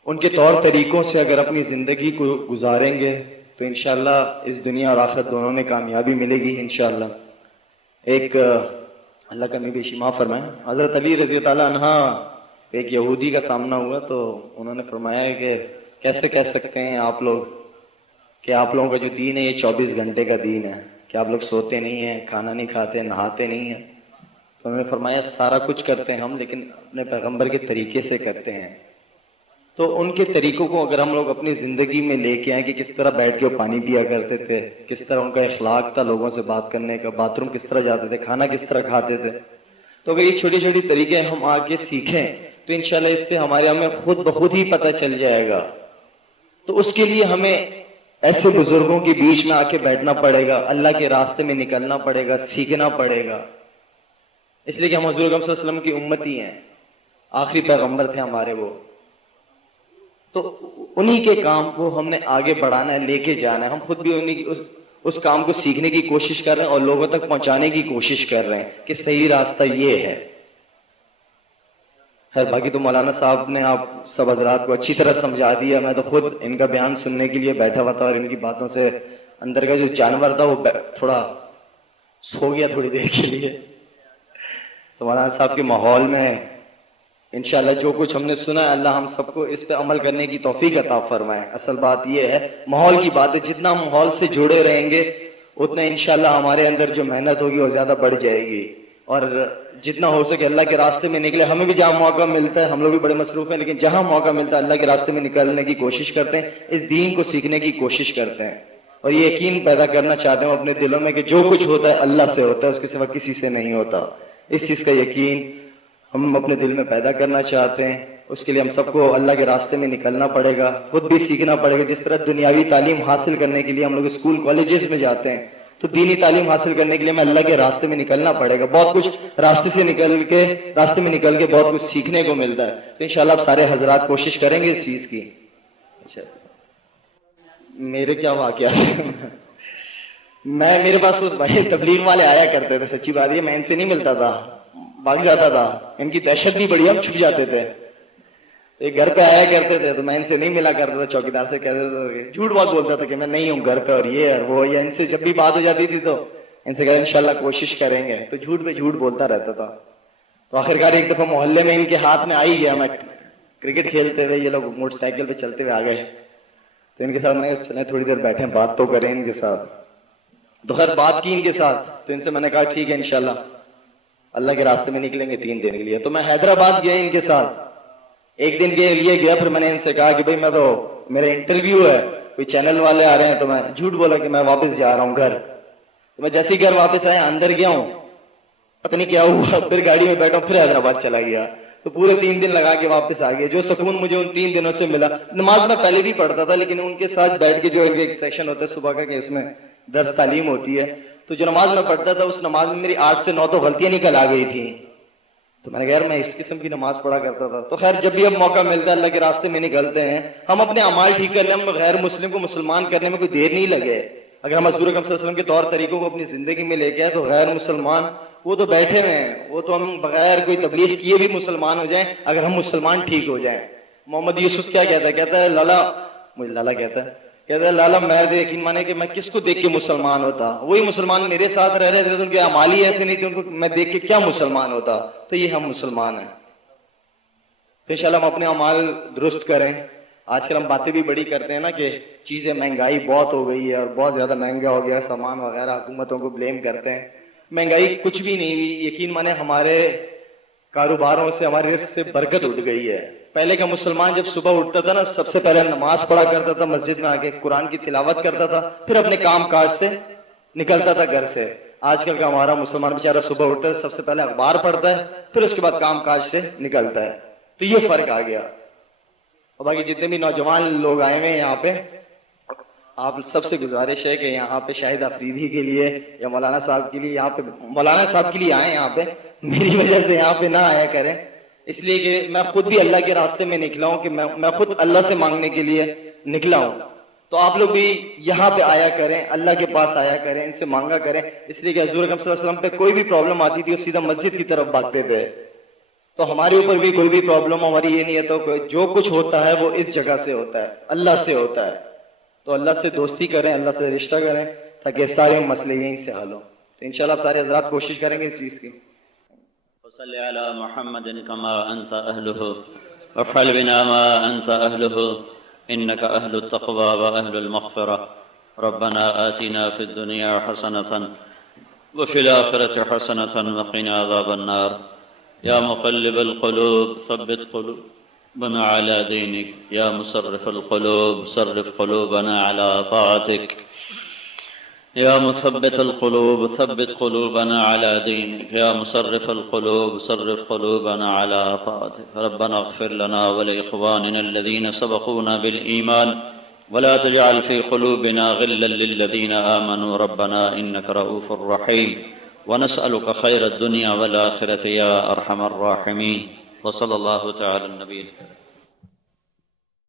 ان کے طور طریقوں سے اگر اپنی زندگی کو گزاریں گے تو انشاءاللہ اس دنیا اور آخرت دونوں میں کامیابی ملے گی انشاءاللہ۔ ایک اللہ کا نبی شما فرمائے، حضرت علی رضی اللہ عنہ ایک یہودی کا سامنا ہوا تو انہوں نے فرمایا کہ کیسے کہہ سکتے ہیں آپ لوگ کہ آپ لوگوں کا جو دین ہے یہ 24 گھنٹے کا دین ہے، کہ آپ لوگ سوتے نہیں ہیں، کھانا نہیں کھاتے، نہاتے نہیں ہیں؟ تو انہوں نے فرمایا سارا کچھ کرتے ہیں ہم، لیکن اپنے پیغمبر کے طریقے سے کرتے ہیں۔ تو ان کے طریقوں کو اگر ہم لوگ اپنی زندگی میں لے کے آئیں کہ کس طرح بیٹھ کے وہ پانی پیا کرتے تھے، کس طرح ان کا اخلاق تھا لوگوں سے بات کرنے کا، باتھ روم کس طرح جاتے تھے، کھانا کس طرح کھاتے تھے، تو اگر یہ چھوٹی چھوٹی طریقے ہم آگے سیکھیں تو انشاءاللہ اس سے ہمیں خود بخود ہی پتہ چل جائے گا۔ تو اس کے لیے ہمیں ایسے بزرگوں کے بیچ میں آ کے بیٹھنا پڑے گا، اللہ کے راستے میں نکلنا پڑے گا، سیکھنا پڑے گا، اس لیے کہ ہم حضور صلی اللہ علیہ وسلم کی امتی ہیں، آخری پیغمبر تھے ہمارے وہ۔ تو انہی کے کام کو ہم نے آگے بڑھانا ہے، لے کے جانا ہے۔ ہم خود بھی اس کام کو سیکھنے کی کوشش کر رہے ہیں اور لوگوں تک پہنچانے کی کوشش کر رہے ہیں کہ صحیح راستہ یہ ہے۔ خیر باقی تو مولانا صاحب نے آپ سب حضرات کو اچھی طرح سمجھا دیا، میں تو خود ان کا بیان سننے کے لیے بیٹھا ہوا تھا اور ان کی باتوں سے اندر کا جو جانور تھا وہ تھوڑا سو گیا تھوڑی دیر کے لیے۔ تو مولانا صاحب کے ماحول میں انشاءاللہ جو کچھ ہم نے سنا ہے اللہ ہم سب کو اس پہ عمل کرنے کی توفیق عطا فرمائے۔ اصل بات یہ ہے ماحول کی بات ہے، جتنا ماحول سے جڑے رہیں گے اتنا انشاءاللہ ہمارے اندر جو محنت ہوگی وہ زیادہ بڑھ جائے گی، اور جتنا ہو سکے اللہ کے راستے میں نکلے۔ ہمیں بھی جہاں موقع ملتا ہے، ہم لوگ بھی بڑے مصروف ہیں، لیکن جہاں موقع ملتا ہے اللہ کے راستے میں نکلنے کی کوشش کرتے ہیں، اس دین کو سیکھنے کی کوشش کرتے ہیں، اور یہ یقین پیدا کرنا چاہتے ہیں اپنے دلوں میں کہ جو کچھ ہوتا ہے اللہ سے ہوتا ہے، اس کے سوا کسی سے نہیں ہوتا۔ اس چیز کا یقین ہم اپنے دل میں پیدا کرنا چاہتے ہیں، اس کے لیے ہم سب کو اللہ کے راستے میں نکلنا پڑے گا، خود بھی سیکھنا پڑے گا۔ جس طرح دنیاوی تعلیم حاصل کرنے کے لیے ہم لوگ اسکول کالجز میں جاتے ہیں، تو دینی تعلیم حاصل کرنے کے لیے ہمیں اللہ کے راستے میں نکلنا پڑے گا۔ بہت کچھ راستے میں نکل کے بہت کچھ سیکھنے کو ملتا ہے۔ تو انشاءاللہ آپ سارے حضرات کوشش کریں گے اس چیز کی۔ میرے کیا واقعات میرے پاس بھائی تبلیغ والے آیا کرتے تھے، سچی بات یہ میں ان سے نہیں ملتا تھا، بھاگ جاتا تھا، ان کی دہشت بھی بڑی، ہم چھپ جاتے تھے۔ یہ گھر پہ آیا کرتے تھے تو میں ان سے نہیں ملا کرتا تھا، چوکیدار سے کہتے تھے، جھوٹ بہت بولتا تھا کہ میں نہیں ہوں گھر پہ اور یہ اور وہ، یا ان سے جب بھی بات ہو جاتی تھی تو ان سے کہا انشاءاللہ کوشش کریں گے، تو جھوٹ پہ جھوٹ بولتا رہتا تھا. تو آخرکار ایک دفعہ محلے میں ان کے ہاتھ میں آئی گیا، میں کرکٹ کھیلتے ہوئے، یہ لوگ موٹر سائیکل پہ چلتے ہوئے آ گئے، تو ان کے ساتھ میں نے چلے تھوڑی دیر بیٹھے بات تو کریں ان کے ساتھ. تو خیر بات کی ان کے ساتھ، تو ان سے میں نے کہا ٹھیک ہے انشاءاللہ اللہ کے راستے میں نکلیں گے 3 دن کے لیے. تو میں حیدرآباد گیا ان کے ساتھ، 1 دن کے لیے گیا. پھر میں نے ان سے کہا کہ بھائی میں تو میرا انٹرویو ہے، کوئی چینل والے آ رہے ہیں، تو میں جھوٹ بولا کہ میں واپس جا رہا ہوں گھر. تو میں جیسے ہی گھر واپس آیا اندر گیا ہوں، پتہ نہیں کیا ہوا، پھر گاڑی میں بیٹھا پھر حیدرآباد چلا گیا. تو پورے 3 دن لگا کے واپس آ گیا. جو سکون مجھے ان 3 دنوں سے ملا، نماز میں پہلے بھی پڑھتا تھا لیکن ان کے ساتھ بیٹھ کے جو ایک سیکشن ہوتا ہے صبح کا کہ اس میں درس تعلیم ہوتی ہے، تو جو نماز میں پڑھتا تھا اس نماز میں میری 8 سے 9 تو غلطیاں نکل آ گئی تھیں. تو میں نے کہا یار میں اس قسم کی نماز پڑھا کرتا تھا. تو خیر جب بھی اب موقع ملتا ہے اللہ کے راستے میں نکلتے ہیں، ہم اپنے اعمال ٹھیک کرنے میں، غیر مسلم کو مسلمان کرنے میں کوئی دیر نہیں لگے. اگر ہم حضور اکرم صلی اللہ علیہ وسلم کے طور طریقوں کو اپنی زندگی میں لے کے آئے تو غیر مسلمان وہ تو بیٹھے ہوئے ہیں، وہ تو ہم بغیر کوئی تبلیغ کیے بھی مسلمان ہو جائیں اگر ہم مسلمان ٹھیک ہو جائیں. محمد یوسف کیا کہتا ہے؟ کہتا ہے لالا، مجھے لالا کہتا ہے لالا میں یقین مانے کہ میں کس کو دیکھ کے مسلمان ہوتا، وہی مسلمان میرے ساتھ رہ رہے تھے تو ان کے اعمال ہی ایسے نہیں تھے، ان کو میں دیکھ کے کیا مسلمان ہوتا. تو یہ ہم مسلمان ہیں. تو انشاءاللہ ہم اپنے اعمال درست کریں. آج کل ہم باتیں بھی بڑی کرتے ہیں نا کہ چیزیں مہنگائی بہت ہو گئی ہے اور بہت زیادہ مہنگا ہو گیا سامان وغیرہ، حکومتوں کو بلیم کرتے ہیں. مہنگائی کچھ بھی نہیں ہوئی، یقین مانے ہمارے کاروباروں سے، ہمارے رزق سے برکت اٹھ گئی ہے. پہلے کا مسلمان جب صبح اٹھتا تھا نا سب سے پہلے نماز پڑھا کرتا تھا، مسجد میں آ کے قرآن کی تلاوت کرتا تھا، پھر اپنے کام کاج سے نکلتا تھا گھر سے. آج کل کا ہمارا مسلمان بیچارہ صبح اٹھتا ہے سب سے پہلے اخبار پڑھتا ہے، پھر اس کے بعد کام کاج سے نکلتا ہے. تو یہ فرق آ گیا. اور باقی جتنے بھی نوجوان لوگ آئے ہوئے ہیں یہاں پہ، آپ سب سے گزارش ہے کہ یہاں پہ شاہد افریدی کے لیے یا مولانا صاحب کے لیے، یہاں پہ مولانا صاحب کے لیے آئیں، یہاں پہ میری وجہ سے یہاں پہ نہ آیا کریں. اس لیے کہ میں خود بھی اللہ کے راستے میں نکلا ہوں، کہ میں خود اللہ سے مانگنے کے لیے نکلا ہوں. تو آپ لوگ بھی یہاں پہ آیا کریں، اللہ کے پاس آیا کریں، ان سے مانگا کریں. اس لیے کہ حضور اکرم صلی اللہ علیہ وسلم پہ کوئی بھی پرابلم آتی تھی وہ سیدھا مسجد کی طرف بھاگتے تھے. تو ہمارے اوپر بھی کوئی بھی پرابلم ہماری یہ نہیں ہے تو جو کچھ ہوتا ہے وہ اس جگہ سے ہوتا ہے، اللہ سے ہوتا ہے. تو اللہ سے دوستی کریں، اللہ سے رشتہ کریں تاکہ سارے مسئلے یہیں سے حل ہوں. تو انشاءاللہ سارے حضرات کوشش کریں گے اس چیز کی. وصل على محمد كما أنت أهله وافعل بنا ما أنت أهله إنك أهل التقوى وأهل المغفرة. ربنا آتنا في الدنيا حسنة وفي الآخرة حسنة وقنا عذاب النار. يا مقلب القلوب ثبت قلوبنا على دينك. يا مصرف القلوب صرف قلوبنا على طاعتك. يا مثبت القلوب ثبت قلوبنا على دينك. يا مصرف القلوب صرف قلوبنا على طاعتك. ربنا اغفر لنا ولإخواننا الذين سبقونا بالإيمان ولا تجعل في قلوبنا غلا للذين آمنوا ربنا إنك رؤوف رحيم. ونسألك خير الدنيا والآخرة يا أرحم الراحمين. وصلى الله تعالى النبي الكريم.